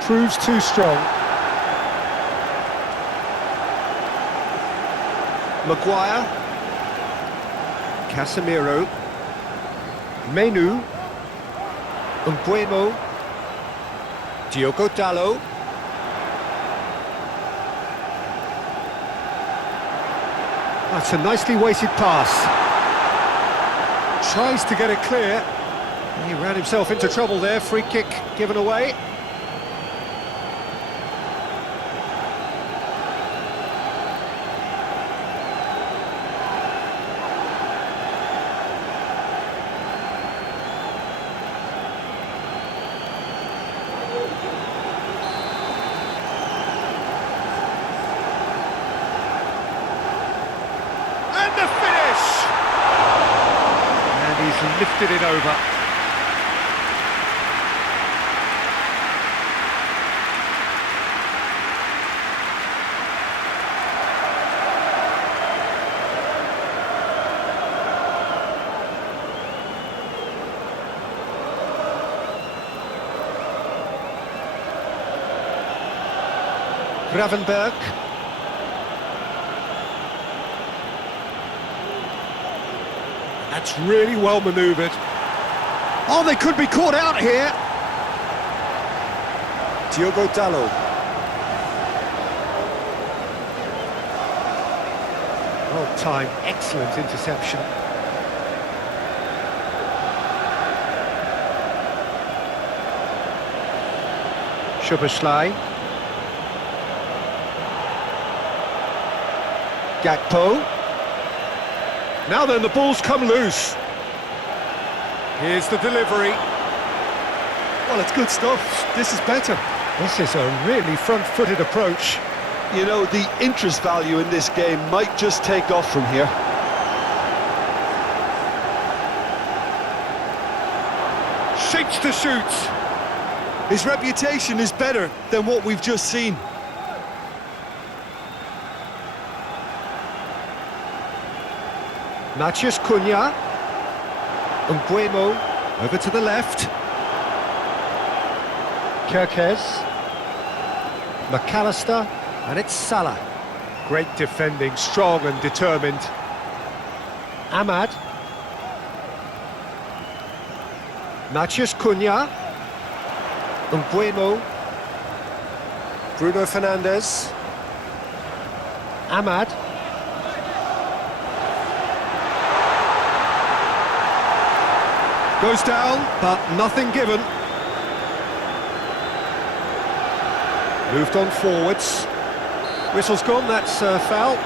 Proves too strong. Maguire. Casemiro. Menu. Mbeumo. Diogo Dalot. That's a nicely weighted pass. Tries to get it clear. He ran himself into trouble there. Free kick given away. And the finish! And he's lifted it over. Gravenberg. That's really well manoeuvred. Oh, they could be caught out here. Diogo Dalot. Well timed, excellent interception. Szoboszlai. Gakpo. Now then, the ball's come loose. Here's the delivery. Well, it's good stuff. This is better. This is a really front-footed approach. You know, the interest value in this game might just take off from here. Shapes to shoot. His reputation is better than what we've just seen. Matheus Cunha. Mbeumo over to the left. Kerkez. McAllister. And it's Salah. Great defending, strong and determined. Ahmad. Matheus Cunha. Mbeumo. Bruno Fernandes. Ahmad. Goes down, but nothing given. Moved on forwards. Whistle's gone, that's a foul.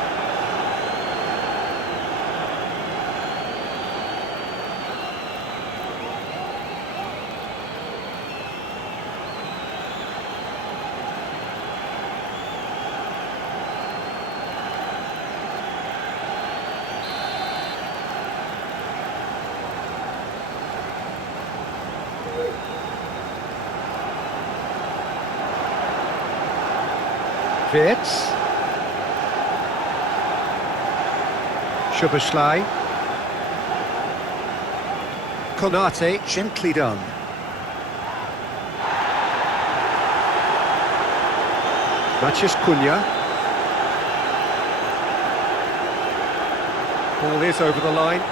Wirtz. Szoboszlai. Konaté, gently done. Matheus Cunha. Ball is over the line.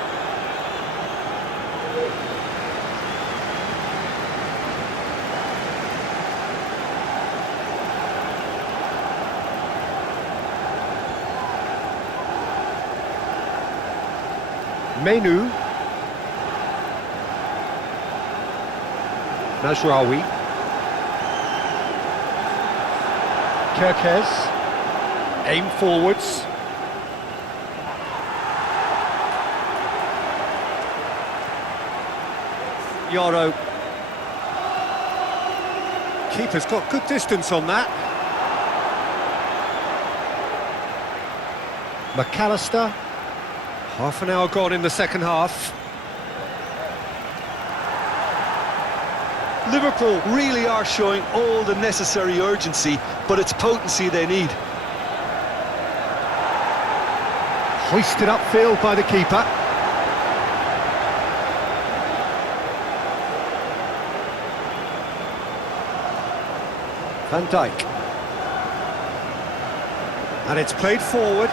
Menu. Mazraoui. Kerkez. Aim forwards. Yoro. Keeper's got good distance on that. McAllister. Half an hour gone in the second half. Liverpool really are showing all the necessary urgency, but it's potency they need. Hoisted upfield by the keeper. Van Dijk. And it's played forward.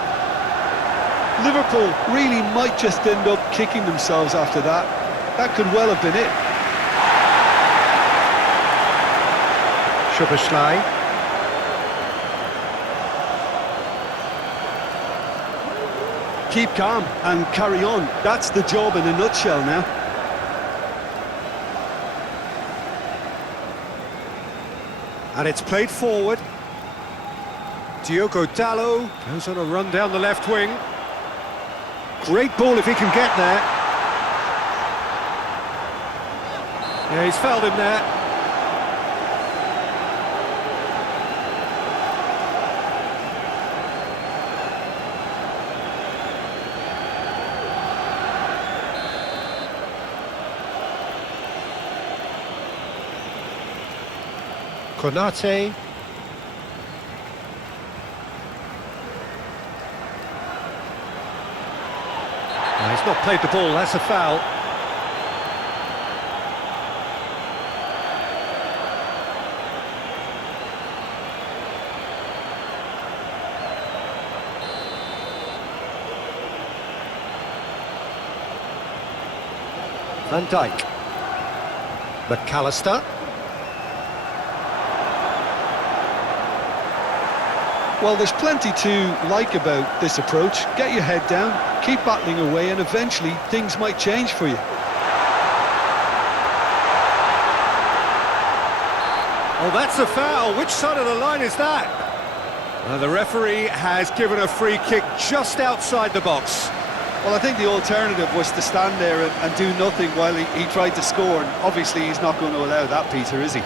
Liverpool really might just end up kicking themselves after that. That could well have been it. Szoboszlai. Keep calm and carry on. That's the job in a nutshell now. And it's played forward. Diogo Dalot goes on a run down the left wing. Great ball if he can get there. Yeah, he's fouled him there. Konaté. He's not played the ball, that's a foul. Van Dijk. McAllister. Well, there's plenty to like about this approach. Get your head down, keep battling away, and eventually things might change for you. Oh, that's a foul. Which side of the line is that? The referee has given a free kick just outside the box. Well, I think the alternative was to stand there and do nothing while he tried to score, and obviously he's not going to allow that, Peter, is he?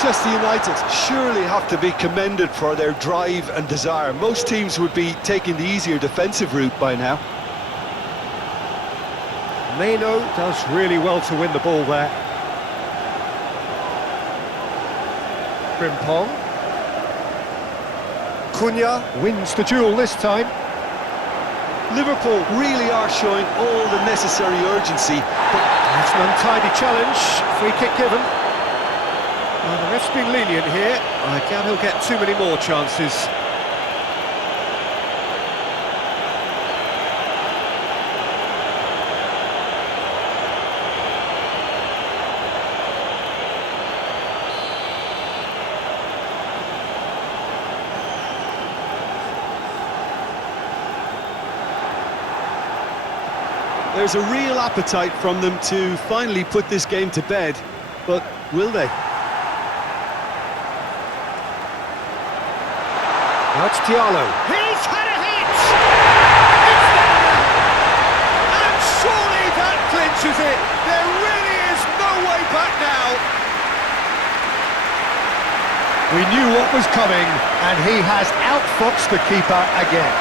Manchester United surely have to be commended for their drive and desire. Most teams would be taking the easier defensive route by now. Mbeumo does really well to win the ball there. Frimpong. Cunha wins the duel this time. Liverpool really are showing all the necessary urgency, but that's an untidy challenge. Free kick given. Well, the ref's been lenient here. I doubt he'll get too many more chances. There's a real appetite from them to finally put this game to bed, but will they? That's Diallo. He's had a hit! It's there! And surely that clinches it! There really is no way back now! We knew what was coming, and he has outfoxed the keeper again.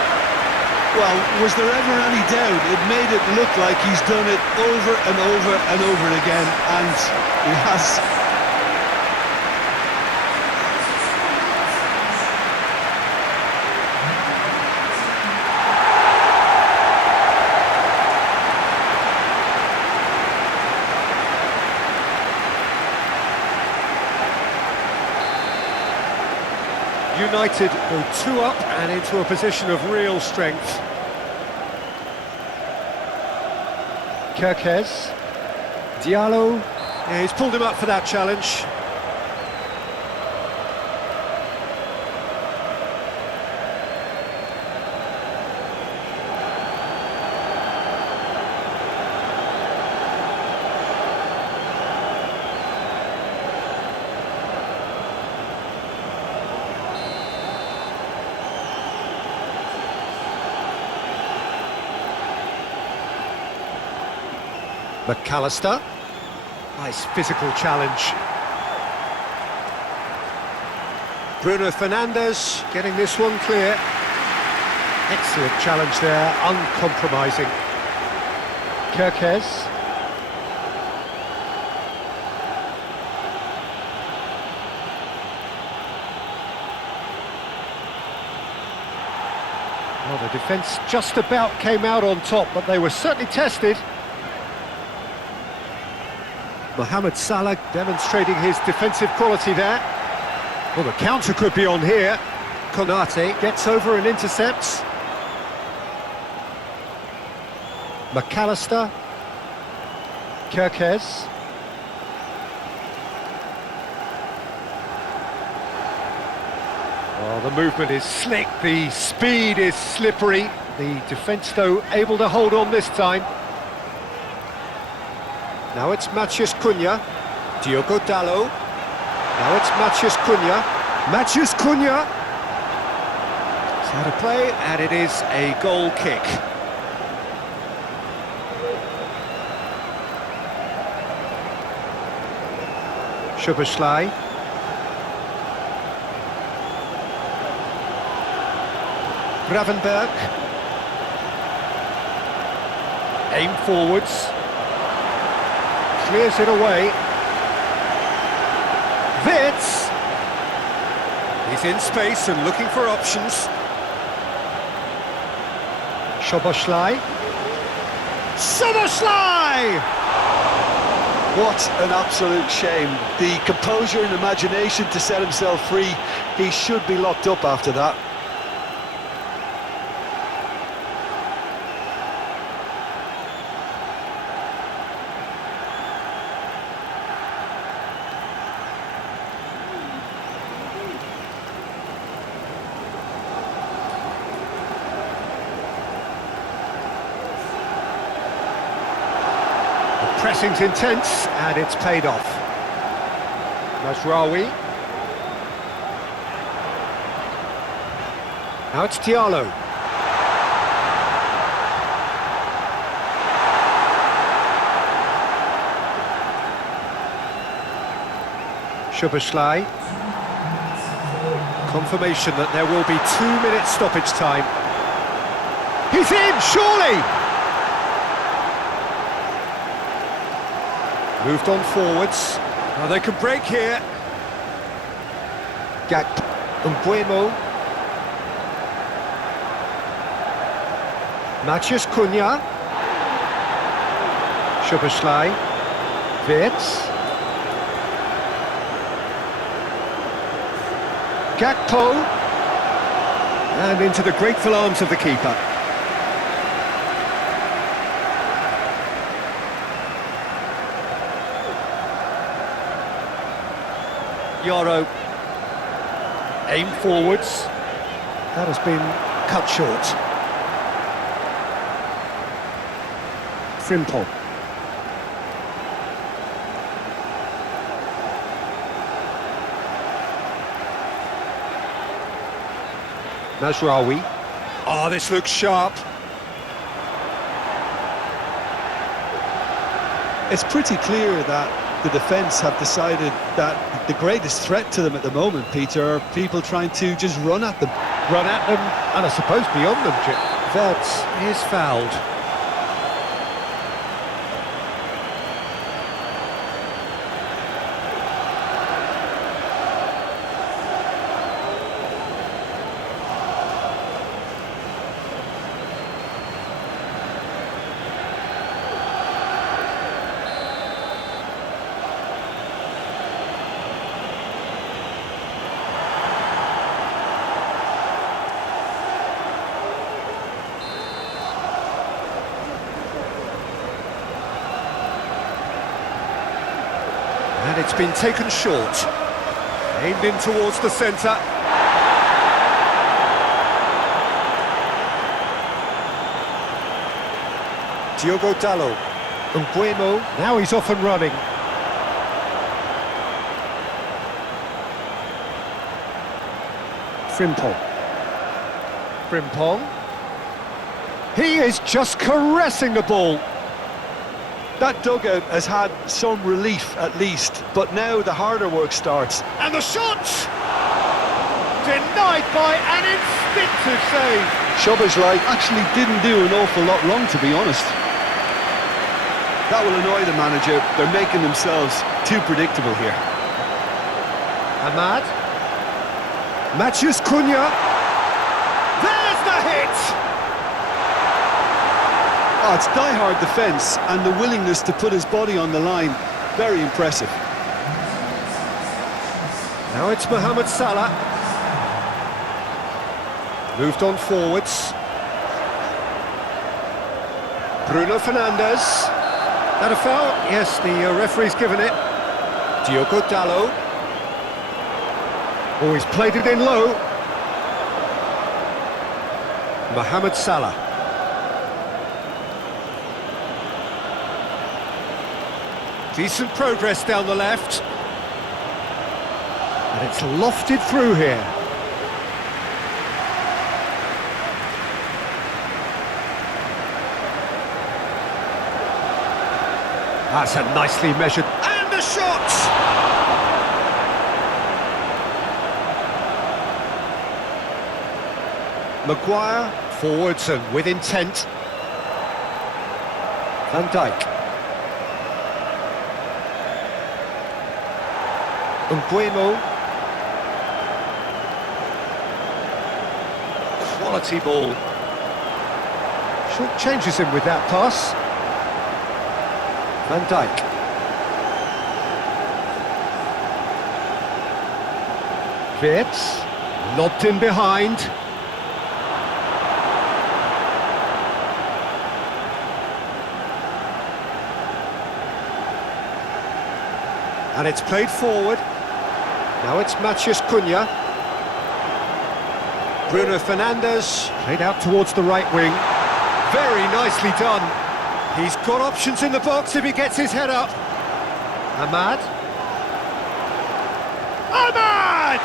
Well, was there ever any doubt? It made it look like he's done it over and over and over again, and he has. United go 2 up and into a position of real strength. Kerkez. Diallo. Yeah, he's pulled him up for that challenge. McAllister. Nice physical challenge. Bruno Fernandes getting this one clear. Excellent challenge there, uncompromising. Kerkez. Well, the defence just about came out on top, but they were certainly tested. Mohamed Salah demonstrating his defensive quality there. Well, the counter could be on here. Konaté gets over and intercepts. McAllister. Kirkes. Oh, the movement is slick, the speed is slippery. The defence, though, able to hold on this time. Now it's Matheus Cunha. Diogo Dalot. Now it's Matheus Cunha. Matheus Cunha. It's out of play, and it is a goal kick. Szoboszlai. Gravenberg. Aim forwards. Clears it away. Wits. He's in space and looking for options. Szoboszlai. Szoboszlai! What an absolute shame. The composure and imagination to set himself free. He should be locked up after that. Pressing's intense, and it's paid off. Mazraoui. Now it's Diallo. Szoboszlai. Confirmation that there will be 2 minutes stoppage time. He's in, surely! Moved on forwards. Now they can break here. Gakpo and Mbeumo. Matheus Cunha. Szoboszlai. Wits. Gakpo. And into the grateful arms of the keeper. Yoro, aim forwards. That has been cut short. Frimpong. Mazraoui. Oh, this looks sharp. It's pretty clear that the defence have decided that the greatest threat to them at the moment, Peter, are people trying to just run at them. Run at them, and I suppose beyond them, Chip. Verts is fouled. And it's been taken short. Aimed in towards the centre. Diogo Dalot. Mbeumo. Now he's off and running. Frimpong. He is just caressing the ball. That dugout has had some relief at least, but now the harder work starts. And the shot! Denied by an instinctive save. Szoboszlai actually didn't do an awful lot wrong, to be honest. That will annoy the manager. They're making themselves too predictable here. Ahmad. Matheus Cunha. There's the hit! Oh, it's die-hard defence and the willingness to put his body on the line. Very impressive. Now it's Mohamed Salah. Moved on forwards. Bruno Fernandes. That a foul? Yes, the referee's given it. Diogo Dalot. Oh, he's played it in low. Mohamed Salah. Decent progress down the left. And it's lofted through here. That's a nicely measured... And a shot! Maguire, forwards and with intent. Van Dijk. Mbeumo. Quality ball. Short changes him with that pass. Van Dijk. Wirtz. Lobbed in behind. And it's played forward. Now it's Matheus Cunha. Bruno Fernandes. Played out towards the right wing. Very nicely done. He's got options in the box if he gets his head up. Ahmad. Ahmad!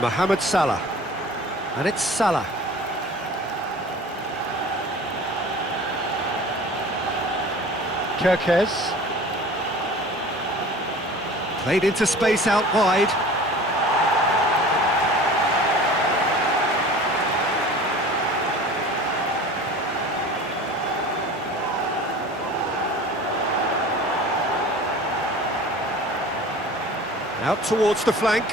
Mohamed Salah, and it's Salah. Kirkes. Played into space out wide. Out towards the flank.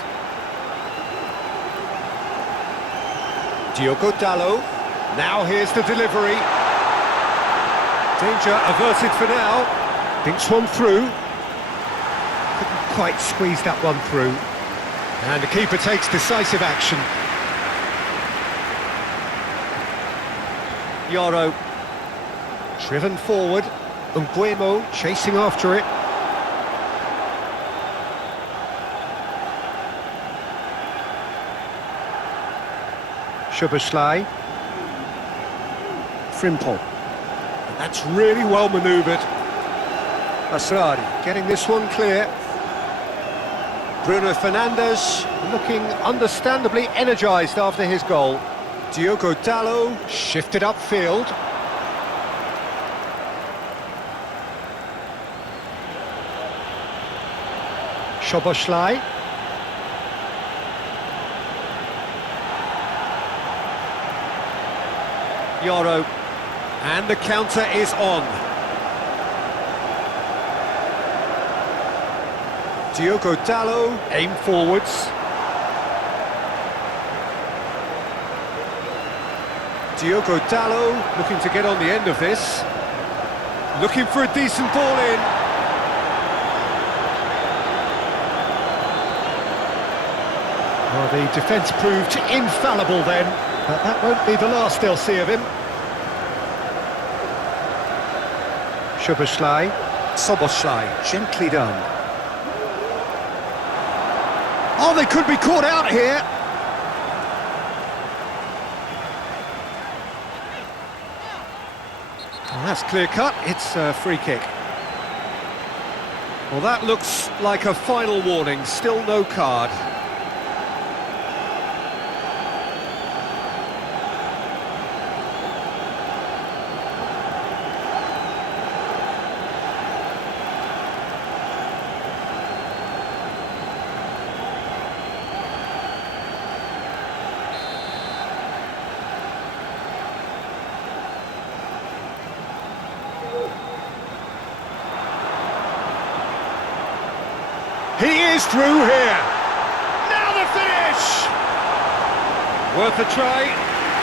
Diogo Dalot. Now here's the delivery. Danger averted for now. Dinks one through. Couldn't quite squeeze that one through. And the keeper takes decisive action. Yoro. Driven forward. Mbeumo chasing after it. Szoboszlai. Frimpong. And that's really well manoeuvred. Asrari getting this one clear. Bruno Fernandes looking understandably energised after his goal. Diogo Dalot shifted upfield. Szoboszlai. Yoro, and the counter is on. Diogo Dalot, aim forwards. Diogo Dalot looking to get on the end of this. Looking for a decent ball in. Well, the defence proved infallible then. But that won't be the last they'll see of him. Szoboszlai. Gently done. Oh, they could be caught out here. Well, that's clear cut. It's a free kick. Well, that looks like a final warning. Still no card. He is through here. Now the finish! Worth a try,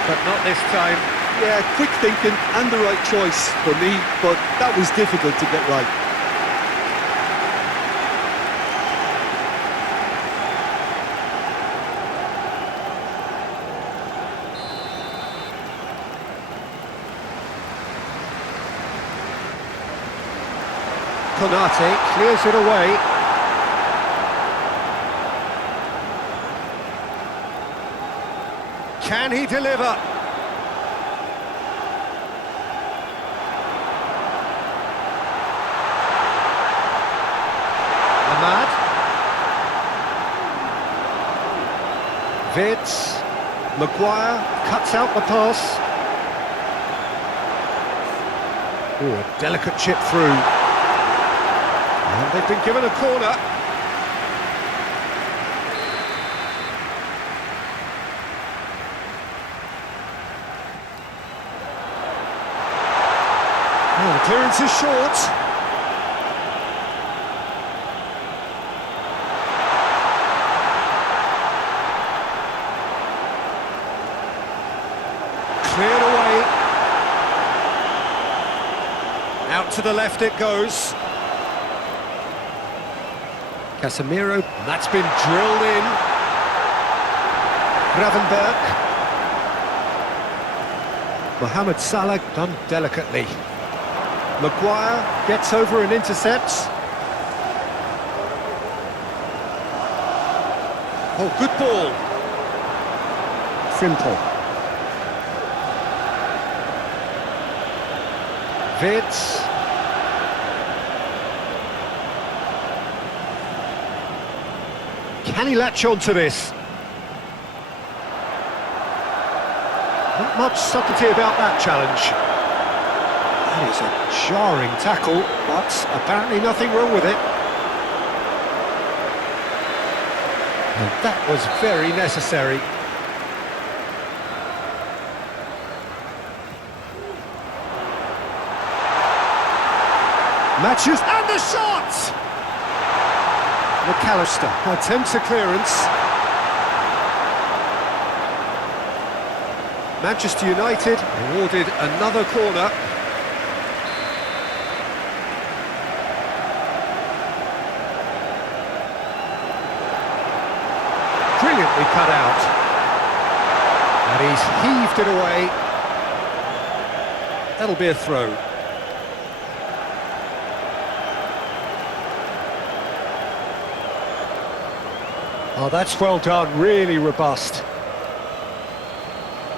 but not this time. Yeah, quick thinking and the right choice for me, but that was difficult to get right. Konaté clears it away. Can he deliver? Ahmad. Vids. Maguire cuts out the pass. Oh, a delicate chip through. And they've been given a corner. Oh, the clearance is short. Cleared away. Out to the left it goes. Casemiro, that's been drilled in. Gravenberg. Mohamed Salah done delicately. Maguire gets over and intercepts. Oh, good ball. Simple. Vids. Can he latch on to this? Not much subtlety about that challenge. That is a jarring tackle, but apparently nothing wrong with it. And that was very necessary. Matches and the shot! McAllister attempts a clearance. Manchester United awarded another corner. Brilliantly cut out. And he's heaved it away. That'll be a throw. Oh, that's well done, really robust.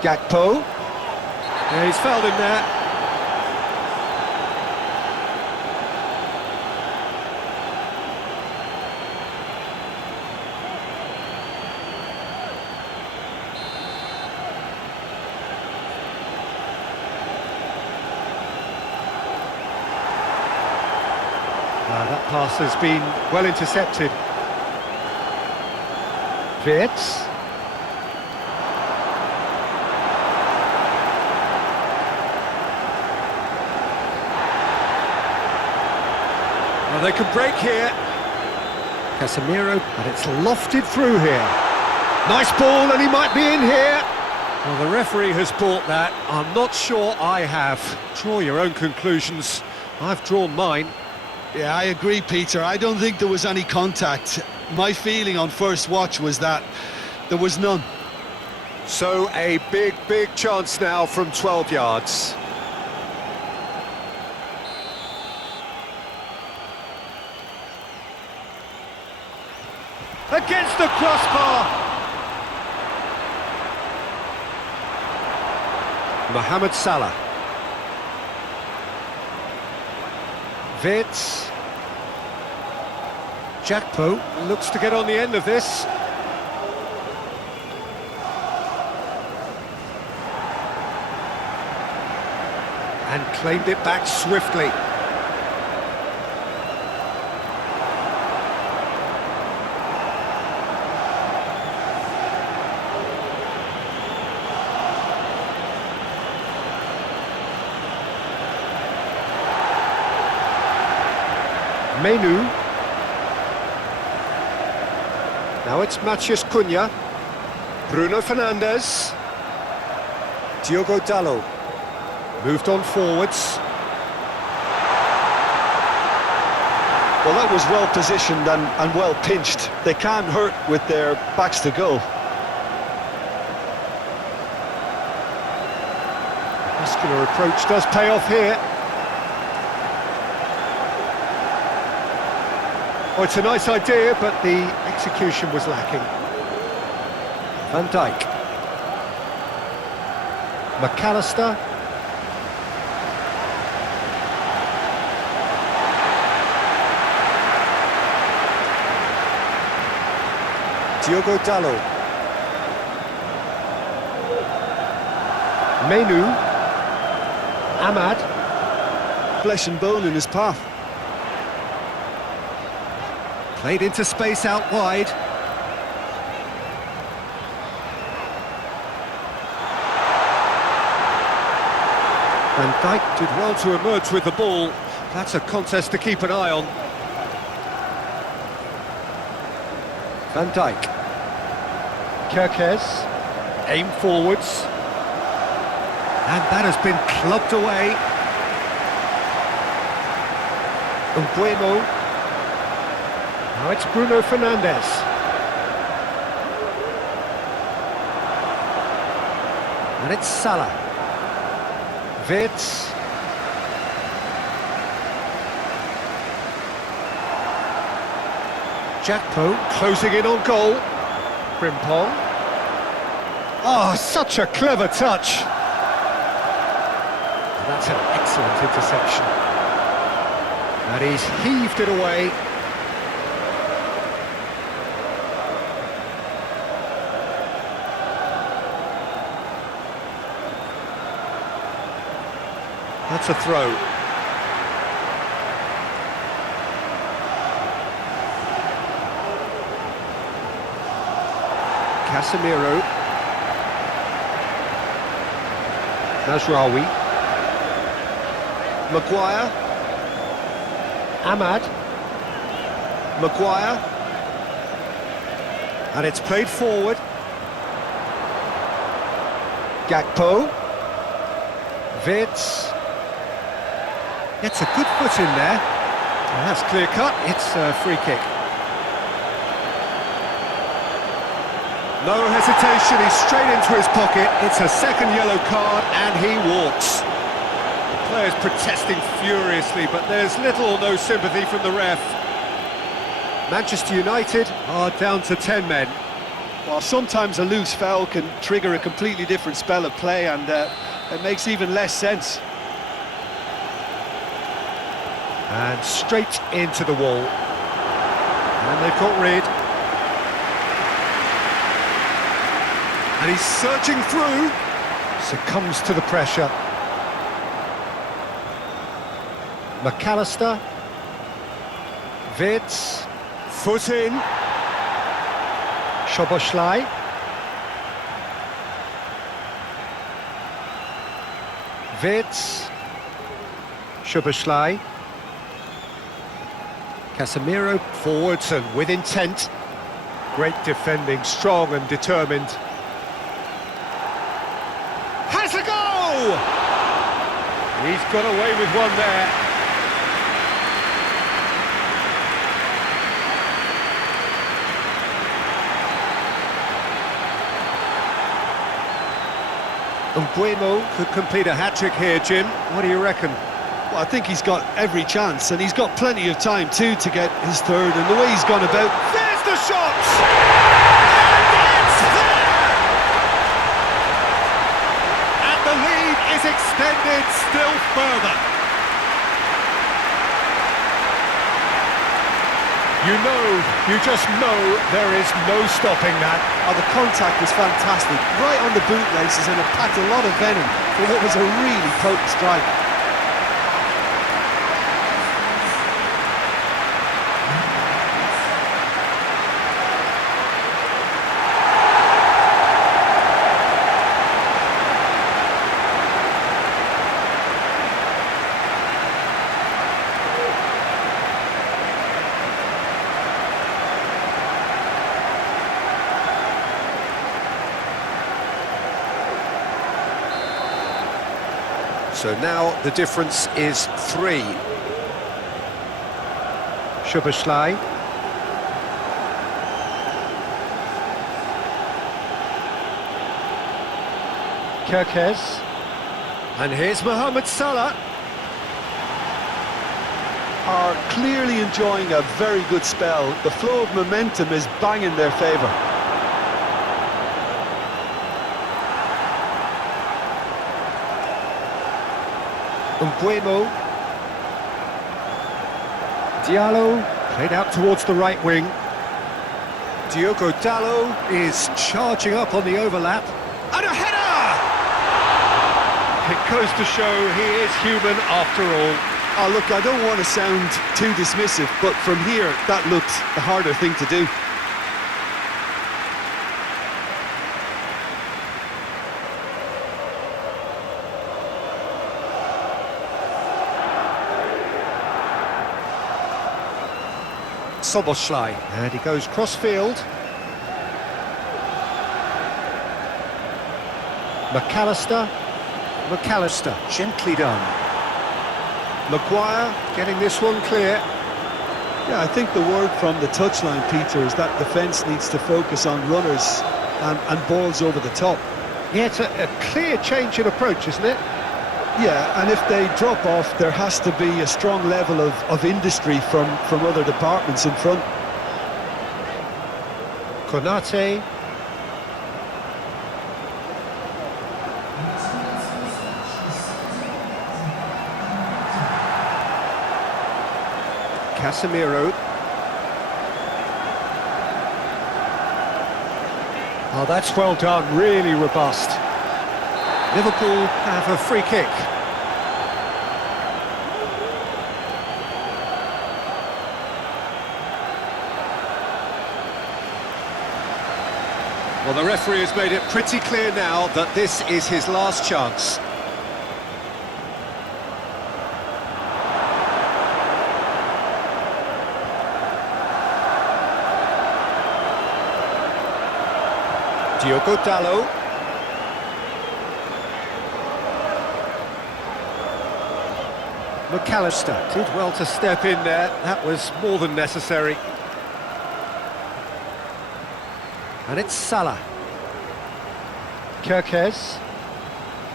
Gakpo. Yeah, he's fouled him there. That pass has been well intercepted. Vids. Well, they can break here. Casemiro, and it's lofted through here. Nice ball, and he might be in here. Well, the referee has bought that. I'm not sure I have. Draw your own conclusions. I've drawn mine. Yeah, I agree, Peter. I don't think there was any contact. My feeling on first watch was that there was none. So a big chance now from 12 yards. Against the crossbar. Mohamed Salah. Vids. Gakpo looks to get on the end of this. And claimed it back swiftly. Menu. Now it's Matheus Cunha. Bruno Fernandes. Diogo Dalot. Moved on forwards. Well, that was well positioned and well pinched. They can't hurt with their backs to goal. Muscular approach does pay off here. Oh, it's a nice idea, but the execution was lacking. Van Dijk. McAllister. Diogo Dalot. Menu. Ahmad. Flesh and bone in his path. Played into space out wide. Van Dijk did well to emerge with the ball. That's a contest to keep an eye on. Van Dijk. Kerkez. Aim forwards. And that has been clubbed away. Mbeumo. Now it's Bruno Fernandes. And it's Salah. Wirtz. Gakpo closing in on goal. Frimpong. Oh, such a clever touch. That's an excellent interception. And he's heaved it away. That's a throw. Casemiro. Nasraoui. Maguire. Ahmad. Maguire. And it's played forward. Gakpo. Wirtz. Gets a good foot in there. And that's clear cut. It's a free kick. No hesitation, he's straight into his pocket. It's a second yellow card and he walks. The player's protesting furiously, but there's little or no sympathy from the ref. Manchester United are down to 10 men. Well, sometimes a loose foul can trigger a completely different spell of play, and it makes even less sense. And straight into the wall. And they've got rid. And he's surging through. Succumbs to the pressure. McAllister. Wirtz. Foot in. Szoboszlai. Wirtz. Szoboszlai. Casemiro forwards and with intent. Great defending, strong and determined. Has a goal! He's got away with one there. Mbeumo could complete a hat-trick here, Jim. What do you reckon? Well, I think he's got every chance, and he's got plenty of time too to get his third, and the way he's gone about... There's the shot! And it's there! And the lead is extended still further. You just know there is no stopping that. Oh, the contact was fantastic, right on the bootlaces, and it packed a lot of venom for what was a really potent strike. So now the difference is 3. Szoboszlai. Kerkez. And here's Mohamed Salah. Are clearly enjoying a very good spell. The flow of momentum is banging their favour. Mbeumo. Diallo played out towards the right wing. Diogo Dalot is charging up on the overlap. And a header! It goes to show he is human after all. Oh, look, I don't want to sound too dismissive, but from here, that looked the harder thing to do. Szoboszlai, and he goes cross-field. McAllister, gently done. Maguire getting this one clear. Yeah, I think the word from the touchline, Peter, is that defence needs to focus on runners and balls over the top. Yeah, it's a clear change in approach, isn't it? Yeah, and if they drop off, there has to be a strong level of industry from other departments in front. Konaté. Casemiro. Oh, that's well done, really robust. Liverpool have a free kick. Well, the referee has made it pretty clear now that this is his last chance. Diogo Dalot. McAllister did well to step in there. That was more than necessary. And it's Salah. Kerkez.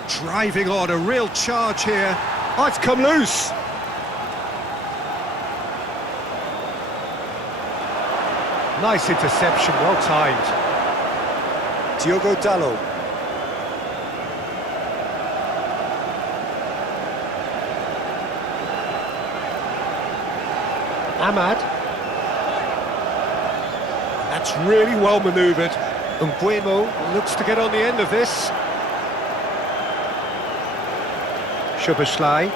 Driving on, a real charge here. Oh, it's come loose. Nice interception, well timed. Diogo Dalot. Ahmad. That's really well manoeuvred. Mbeumo looks to get on the end of this. Szoboszlai.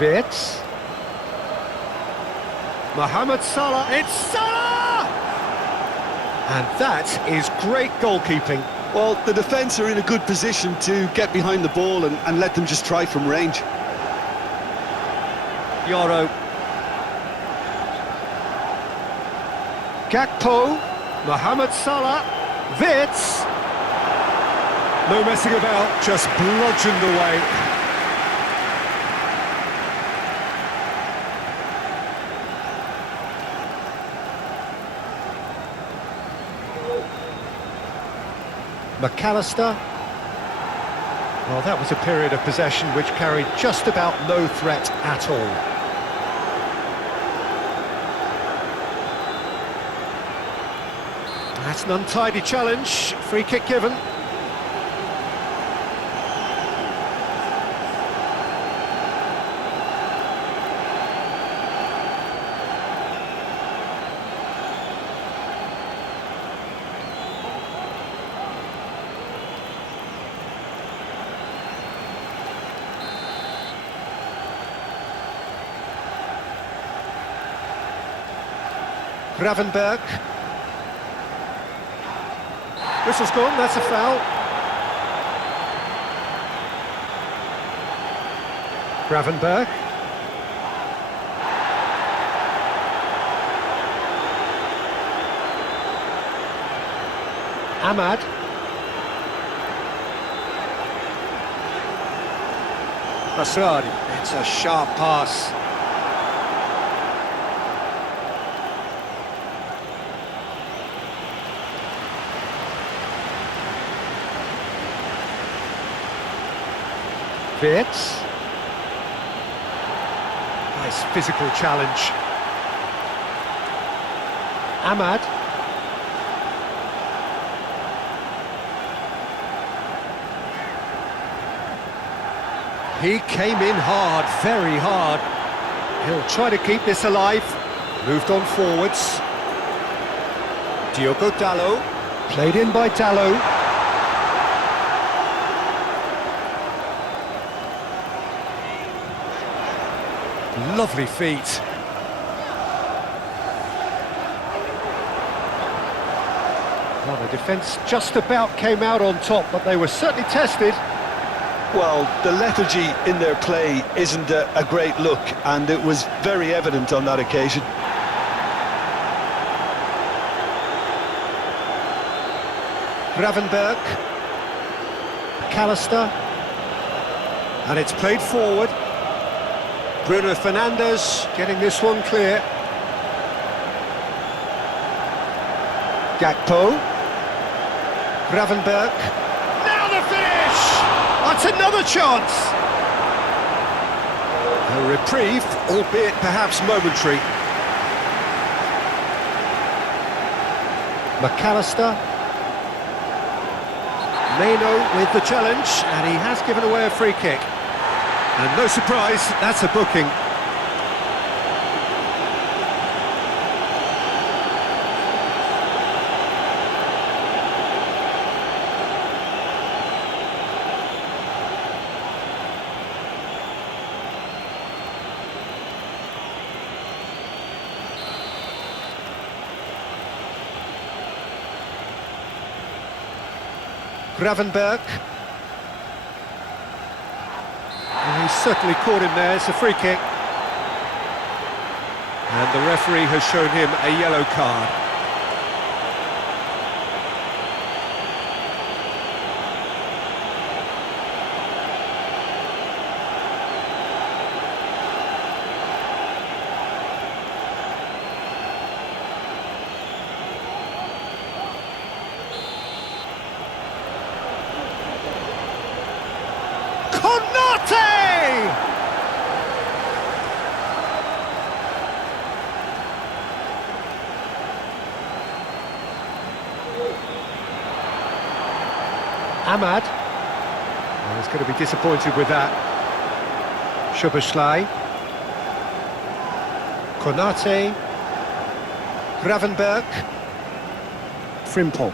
Wirtz. Mohamed Salah, it's Salah! And that is great goalkeeping. Well, the defence are in a good position to get behind the ball and let them just try from range. Yoro. Gakpo. Mohamed Salah. Wirtz. No messing about, just bludgeoned away. McAllister. Well, that was a period of possession which carried just about no threat at all. That's an untidy challenge. Free kick given. Gravenberg. Whistle's gone, that's a foul. Gravenberg. Ahmad. Masrari, it's a sharp pass. Wirtz. Nice physical challenge. Ahmad. He came in hard, very hard. He'll try to keep this alive. Moved on forwards. Diogo Dalot. Played in by Dalot. Lovely feet. Well, the defence just about came out on top, but they were certainly tested. Well, the lethargy in their play isn't a great look, and it was very evident on that occasion. Gravenberg. McAllister. And it's played forward. Bruno Fernandes getting this one clear. Gakpo. Gravenberg. Now the finish! That's another chance! A reprieve, albeit perhaps momentary. McAllister. Mbeumo with the challenge, and he has given away a free kick. And no surprise, that's a booking. Gravenberg. And he's certainly caught him there, it's a free kick. And the referee has shown him a yellow card. Konaté! Ahmad. Well, he's going to be disappointed with that. Szoboszlai. Konaté. Gravenberg. Frimpong.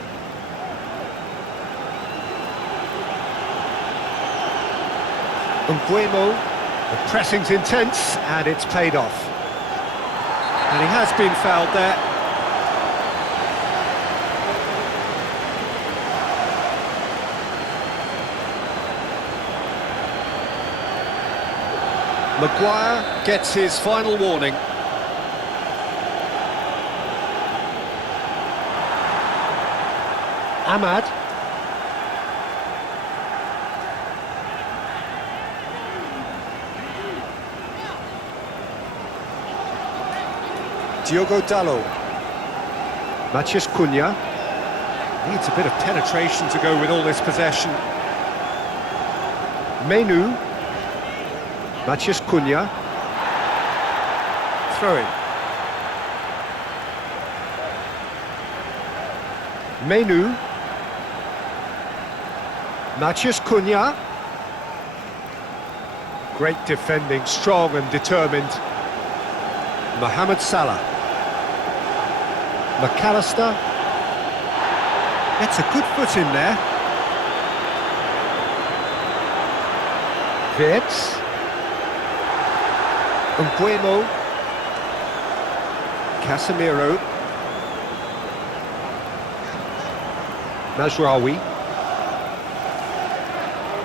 Mbeumo, the pressing's intense, and it's paid off. And he has been fouled there. Maguire gets his final warning. Ahmad. Diogo Dalot. Matheus Cunha. Needs a bit of penetration to go with all this possession. Menu. Matheus Cunha. Throw in. Menu. Matheus Cunha. Great defending, strong and determined. Mohamed Salah. McAllister gets a good foot in there. Wirtz. Mbeumo. Casemiro. Mazraoui.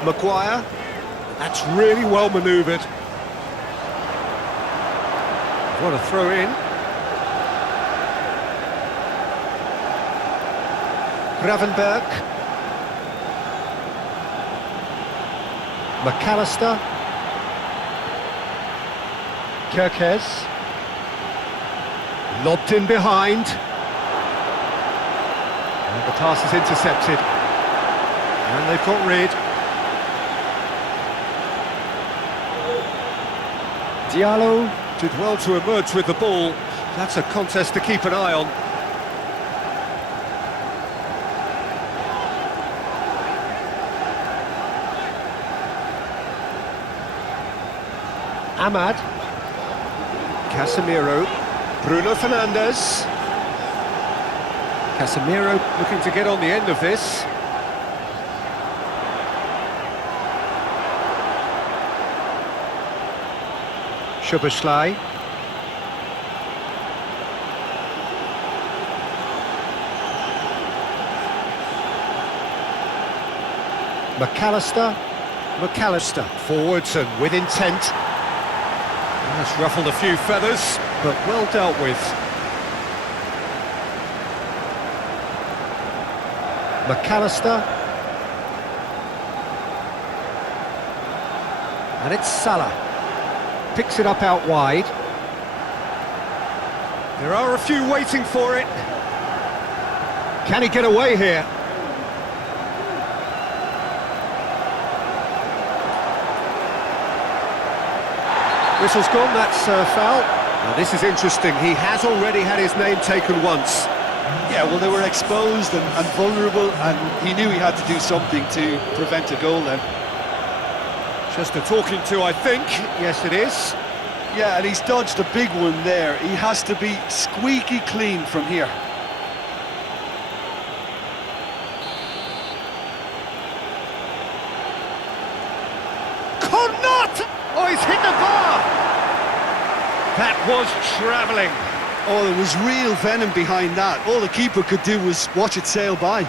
Maguire. That's really well manoeuvred. What a throw in. Gravenberg. McAllister. Kerkez. Lobbed in behind. And the pass is intercepted. And they've got rid. Diallo did well to emerge with the ball. That's a contest to keep an eye on. Ahmad. Casemiro. Bruno Fernandes. Casemiro looking to get on the end of this. Szoboszlai. McAllister forwards and with intent. That's ruffled a few feathers, but well dealt with. McAllister. And it's Salah. Picks it up out wide. There are a few waiting for it. Can he get away here? Whistle's gone, that's a foul. Now this is interesting, he has already had his name taken once. Yeah, well, they were exposed and vulnerable, and he knew he had to do something to prevent a goal then. Just a talking to, I think. Yes, it is. Yeah, and he's dodged a big one there. He has to be squeaky clean from here. Konaté! Oh, he's hit the bar! That was travelling. Oh, there was real venom behind that. All the keeper could do was watch it sail by.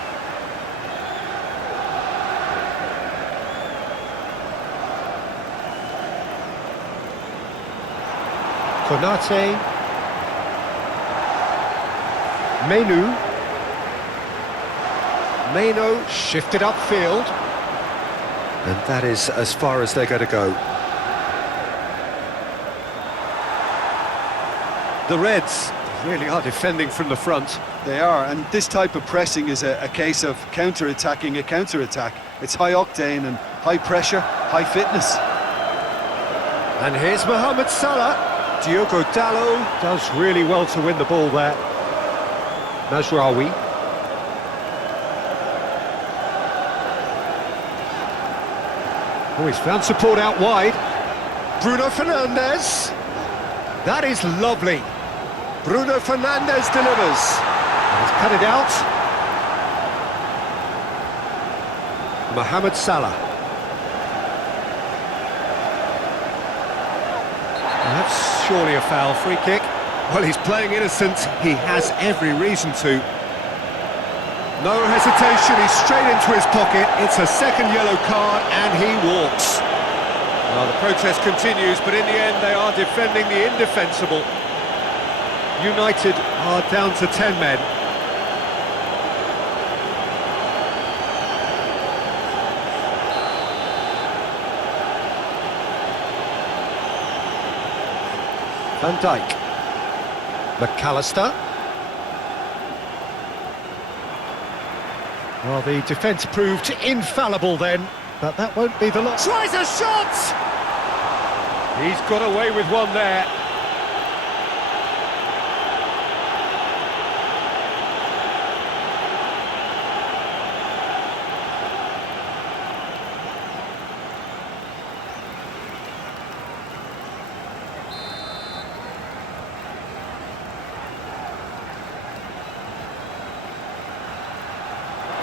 Konaté. Meno shifted upfield. And that is as far as they're going to go. The Reds really are defending from the front. They are, and this type of pressing is a case of counter-attacking a counter-attack. It's high octane and high pressure, high fitness. And here's Mohamed Salah. Diogo Dalot does really well to win the ball there. Mazraoui. Oh, he's found support out wide. Bruno Fernandes. That is lovely. Bruno Fernandes delivers. He's cut it out. Mohamed Salah. That's surely a foul. Free kick. Well, he's playing innocent. He has every reason to. No hesitation. He's straight into his pocket. It's a second yellow card and he walks. Well, the protest continues, but in the end they are defending the indefensible. United are down to 10 men. Van Dijk. McAllister. Well, the defence proved infallible then, but that won't be the lot. Tries a shot! He's got away with one there.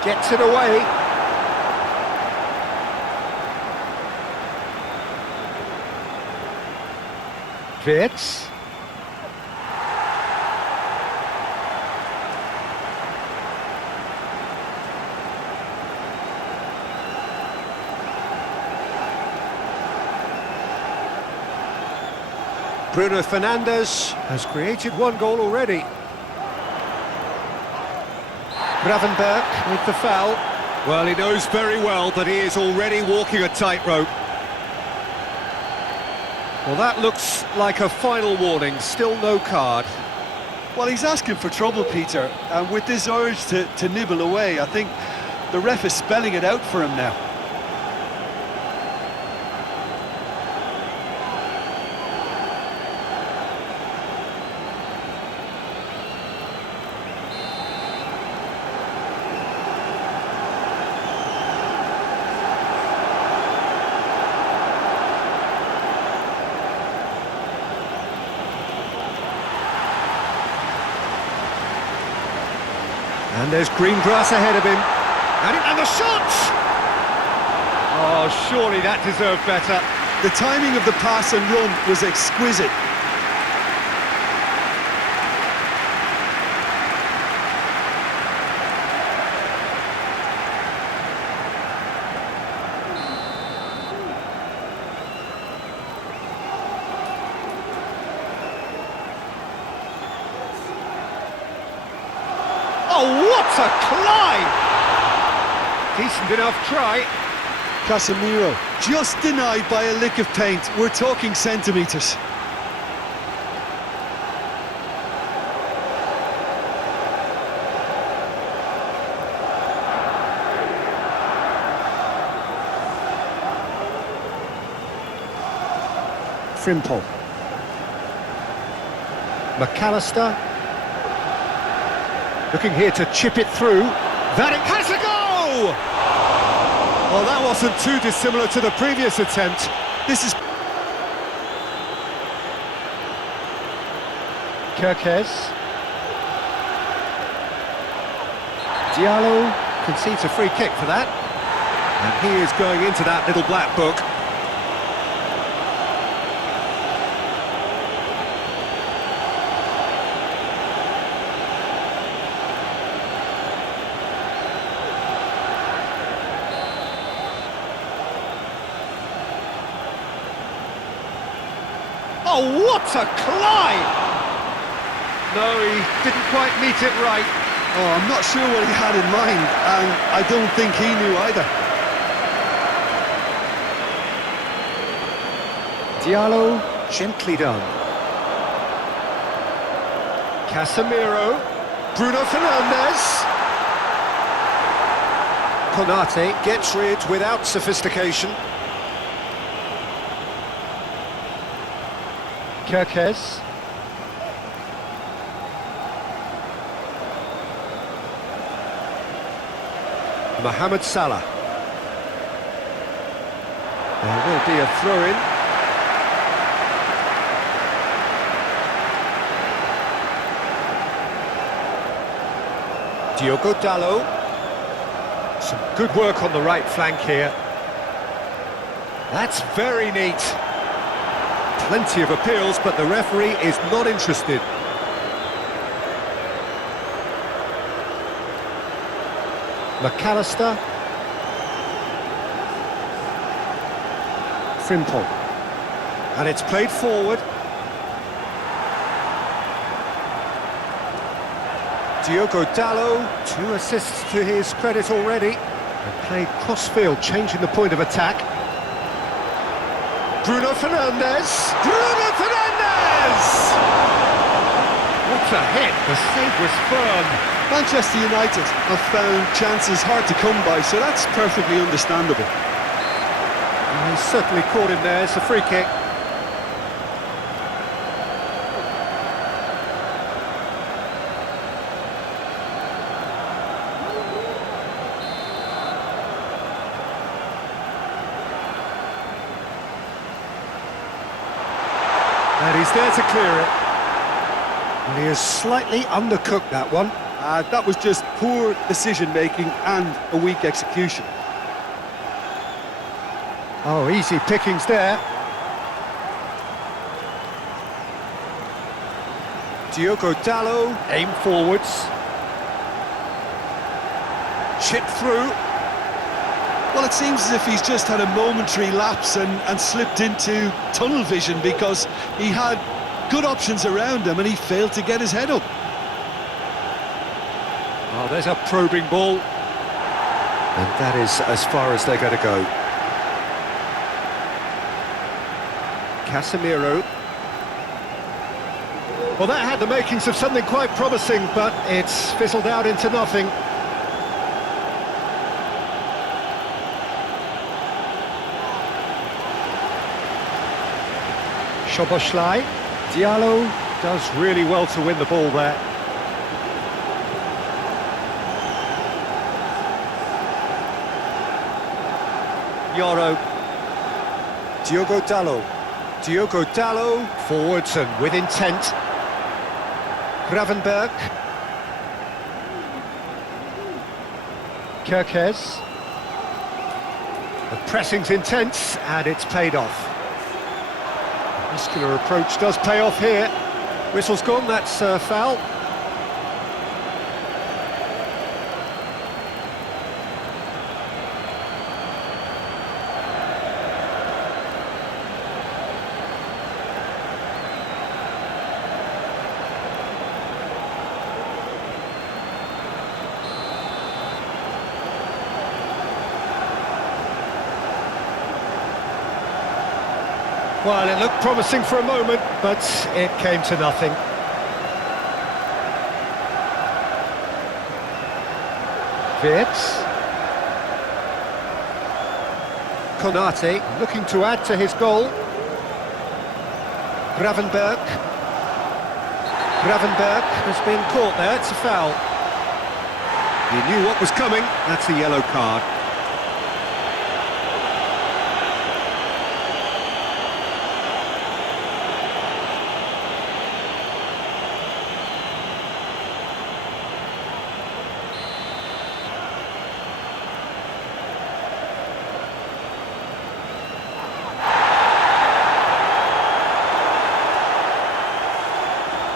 Gets it away. Wirtz. Bruno Fernandes has created one goal already. Gravenberch with the foul. Well, he knows very well that he is already walking a tightrope. Well, that looks like a final warning, still no card. Well, he's asking for trouble, Peter, and with this urge to nibble away, I think the ref is spelling it out for him now. And there's green grass ahead of him. And the shot! Oh, surely that deserved better. The timing of the pass and run was exquisite. Oh, what a climb! Decent enough try. Casemiro, just denied by a lick of paint. We're talking centimetres. Frimpong. McAllister. Looking here to chip it through. That it has a go! Well, that wasn't too dissimilar to the previous attempt. This is... Kirkes. Diallo concedes a free kick for that. And he is going into that little black book. Oh, what a climb! No, he didn't quite meet it right. Oh, I'm not sure what he had in mind, and I don't think he knew either. Diallo, gently done. Casemiro, Bruno Fernandes. Konaté gets rid without sophistication. Kirkes. Mohamed Salah. There will be a throw-in. Diogo Dalot. Some good work on the right flank here. That's very neat. Plenty of appeals, but the referee is not interested. McAllister. Frimpong. And it's played forward. Diogo Dalot, 2 assists to his credit already. And played cross-field, changing the point of attack. Bruno Fernandes! Bruno Fernandes! What a hit, the save was firm. Manchester United have found chances hard to come by, so that's perfectly understandable. He's certainly caught him there, it's a free kick. And he's there to clear it. And he has slightly undercooked that one. That was just poor decision-making and a weak execution. Oh, easy pickings there. Diogo Dalot, aim forwards. Chip through. Well, it seems as if he's just had a momentary lapse and slipped into tunnel vision, because he had good options around him and he failed to get his head up. Oh, there's a probing ball. And that is as far as they're going to go. Casemiro. Well, that had the makings of something quite promising, but it's fizzled out into nothing. Szoboszlai. Diallo does really well to win the ball there. Yoro. Diogo Dalot. Diogo Dalot forwards and with intent. Gravenberg. Kerkez. The pressing's intense and it's paid off. Muscular approach does pay off here. Whistle's gone, that's a foul. Well, it looked promising for a moment, but it came to nothing. Wirtz. Konaté looking to add to his goal. Gravenberg. Gravenberg has been caught there, it's a foul. He knew what was coming, that's a yellow card.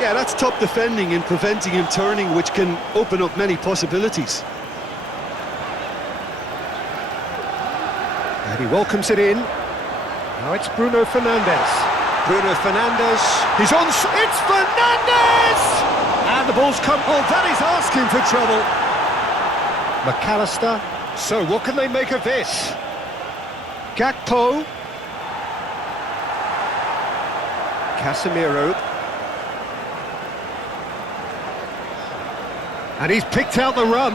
Yeah, that's top defending and preventing him turning, which can open up many possibilities. And he welcomes it in. Now it's Bruno Fernandes. Bruno Fernandes. He's on. It's Fernandes! And the ball's come. Oh, that is asking for trouble. McAllister. So what can they make of this? Gakpo. Casemiro. And he's picked out the run.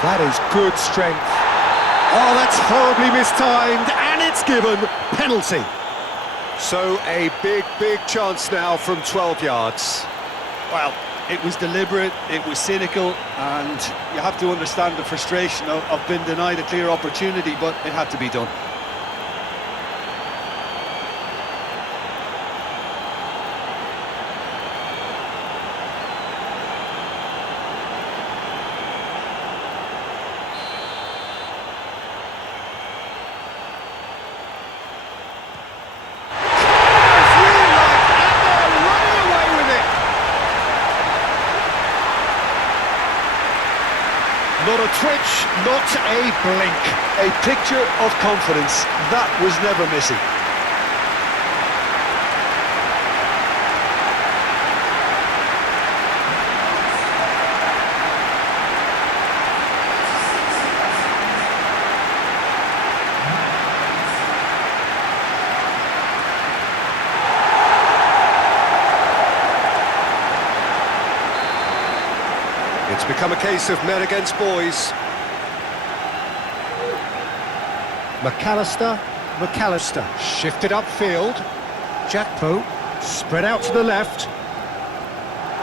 That is good strength. Oh, that's horribly mistimed, and it's given. Penalty. So a big chance now from 12 yards. Well, it was deliberate, it was cynical, and you have to understand the frustration of being denied a clear opportunity, but it had to be done. Not a twitch, not a blink. A picture of confidence, that was never missing. It's become a case of men against boys. McAllister shifted upfield. Gakpo spread out to the left.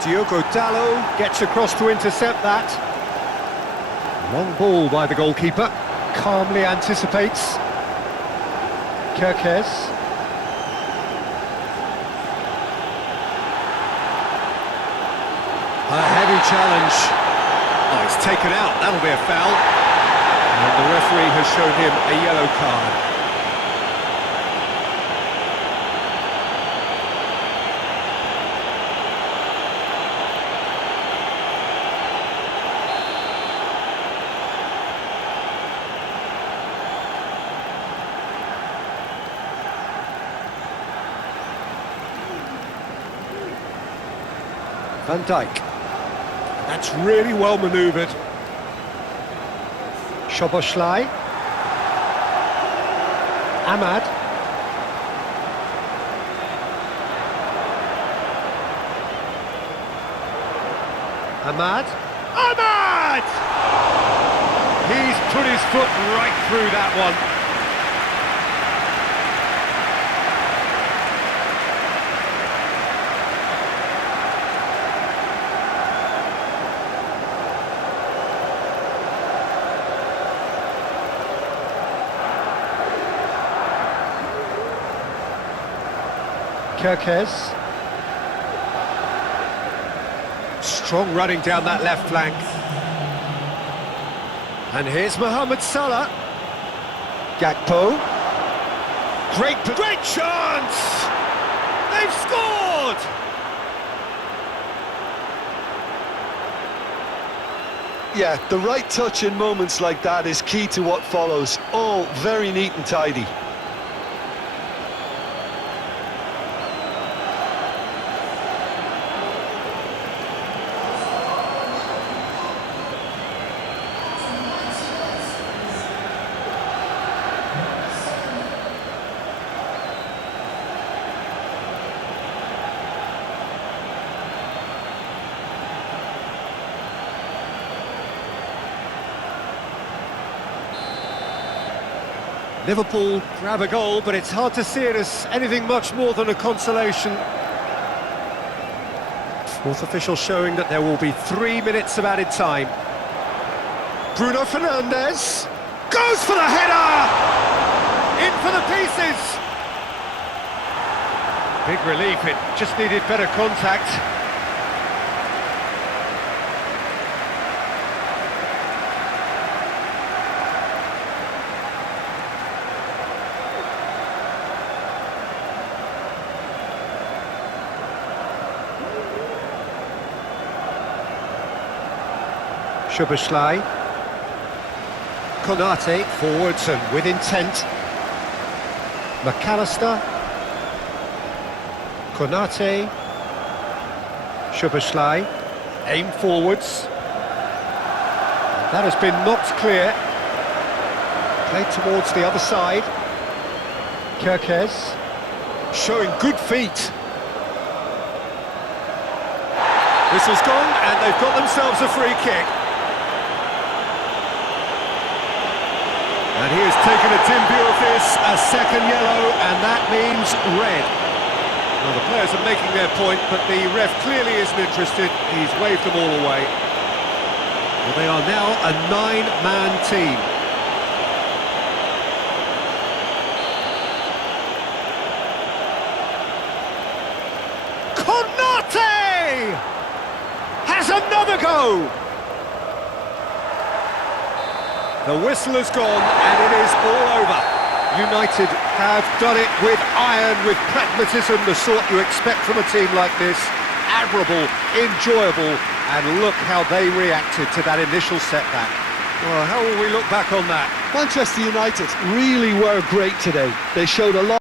Diogo Dalot gets across to intercept that. Long ball by the goalkeeper. Calmly anticipates. Kerkez. A heavy challenge. Oh, it's taken out, that'll be a foul. And the referee has shown him a yellow card. Van Dijk. That's really well manoeuvred. Szoboszlai. Ahmad. Ahmad. Ahmad! He's put his foot right through that one. Kirkes. Strong running down that left flank. And here's Mohamed Salah. Gakpo. Great chance! They've scored! Yeah, the right touch in moments like that is key to what follows. All very neat and tidy. Liverpool grab a goal, but it's hard to see it as anything much more than a consolation. Fourth official showing that there will be 3 minutes of added time. Bruno Fernandes goes for the header! In for the pieces! Big relief, it just needed better contact. Szoboszlai. Konaté forwards and with intent. McAllister. Konaté. Szoboszlai. Aim forwards. That has been knocked clear. Played towards the other side. Kirkes. Showing good feet. Whistle's gone and they've got themselves a free kick. And he has taken a dim view of this, a second yellow, and that means red. Well, the players are making their point, but the ref clearly isn't interested. He's waved them all away. Well, they are now a 9-man team. Konaté has another go! The whistle has gone and it is all over. United have done it with iron, with pragmatism, the sort you expect from a team like this. Admirable, enjoyable, and look how they reacted to that initial setback. Well, how will we look back on that? Manchester United really were great today. They showed a lot.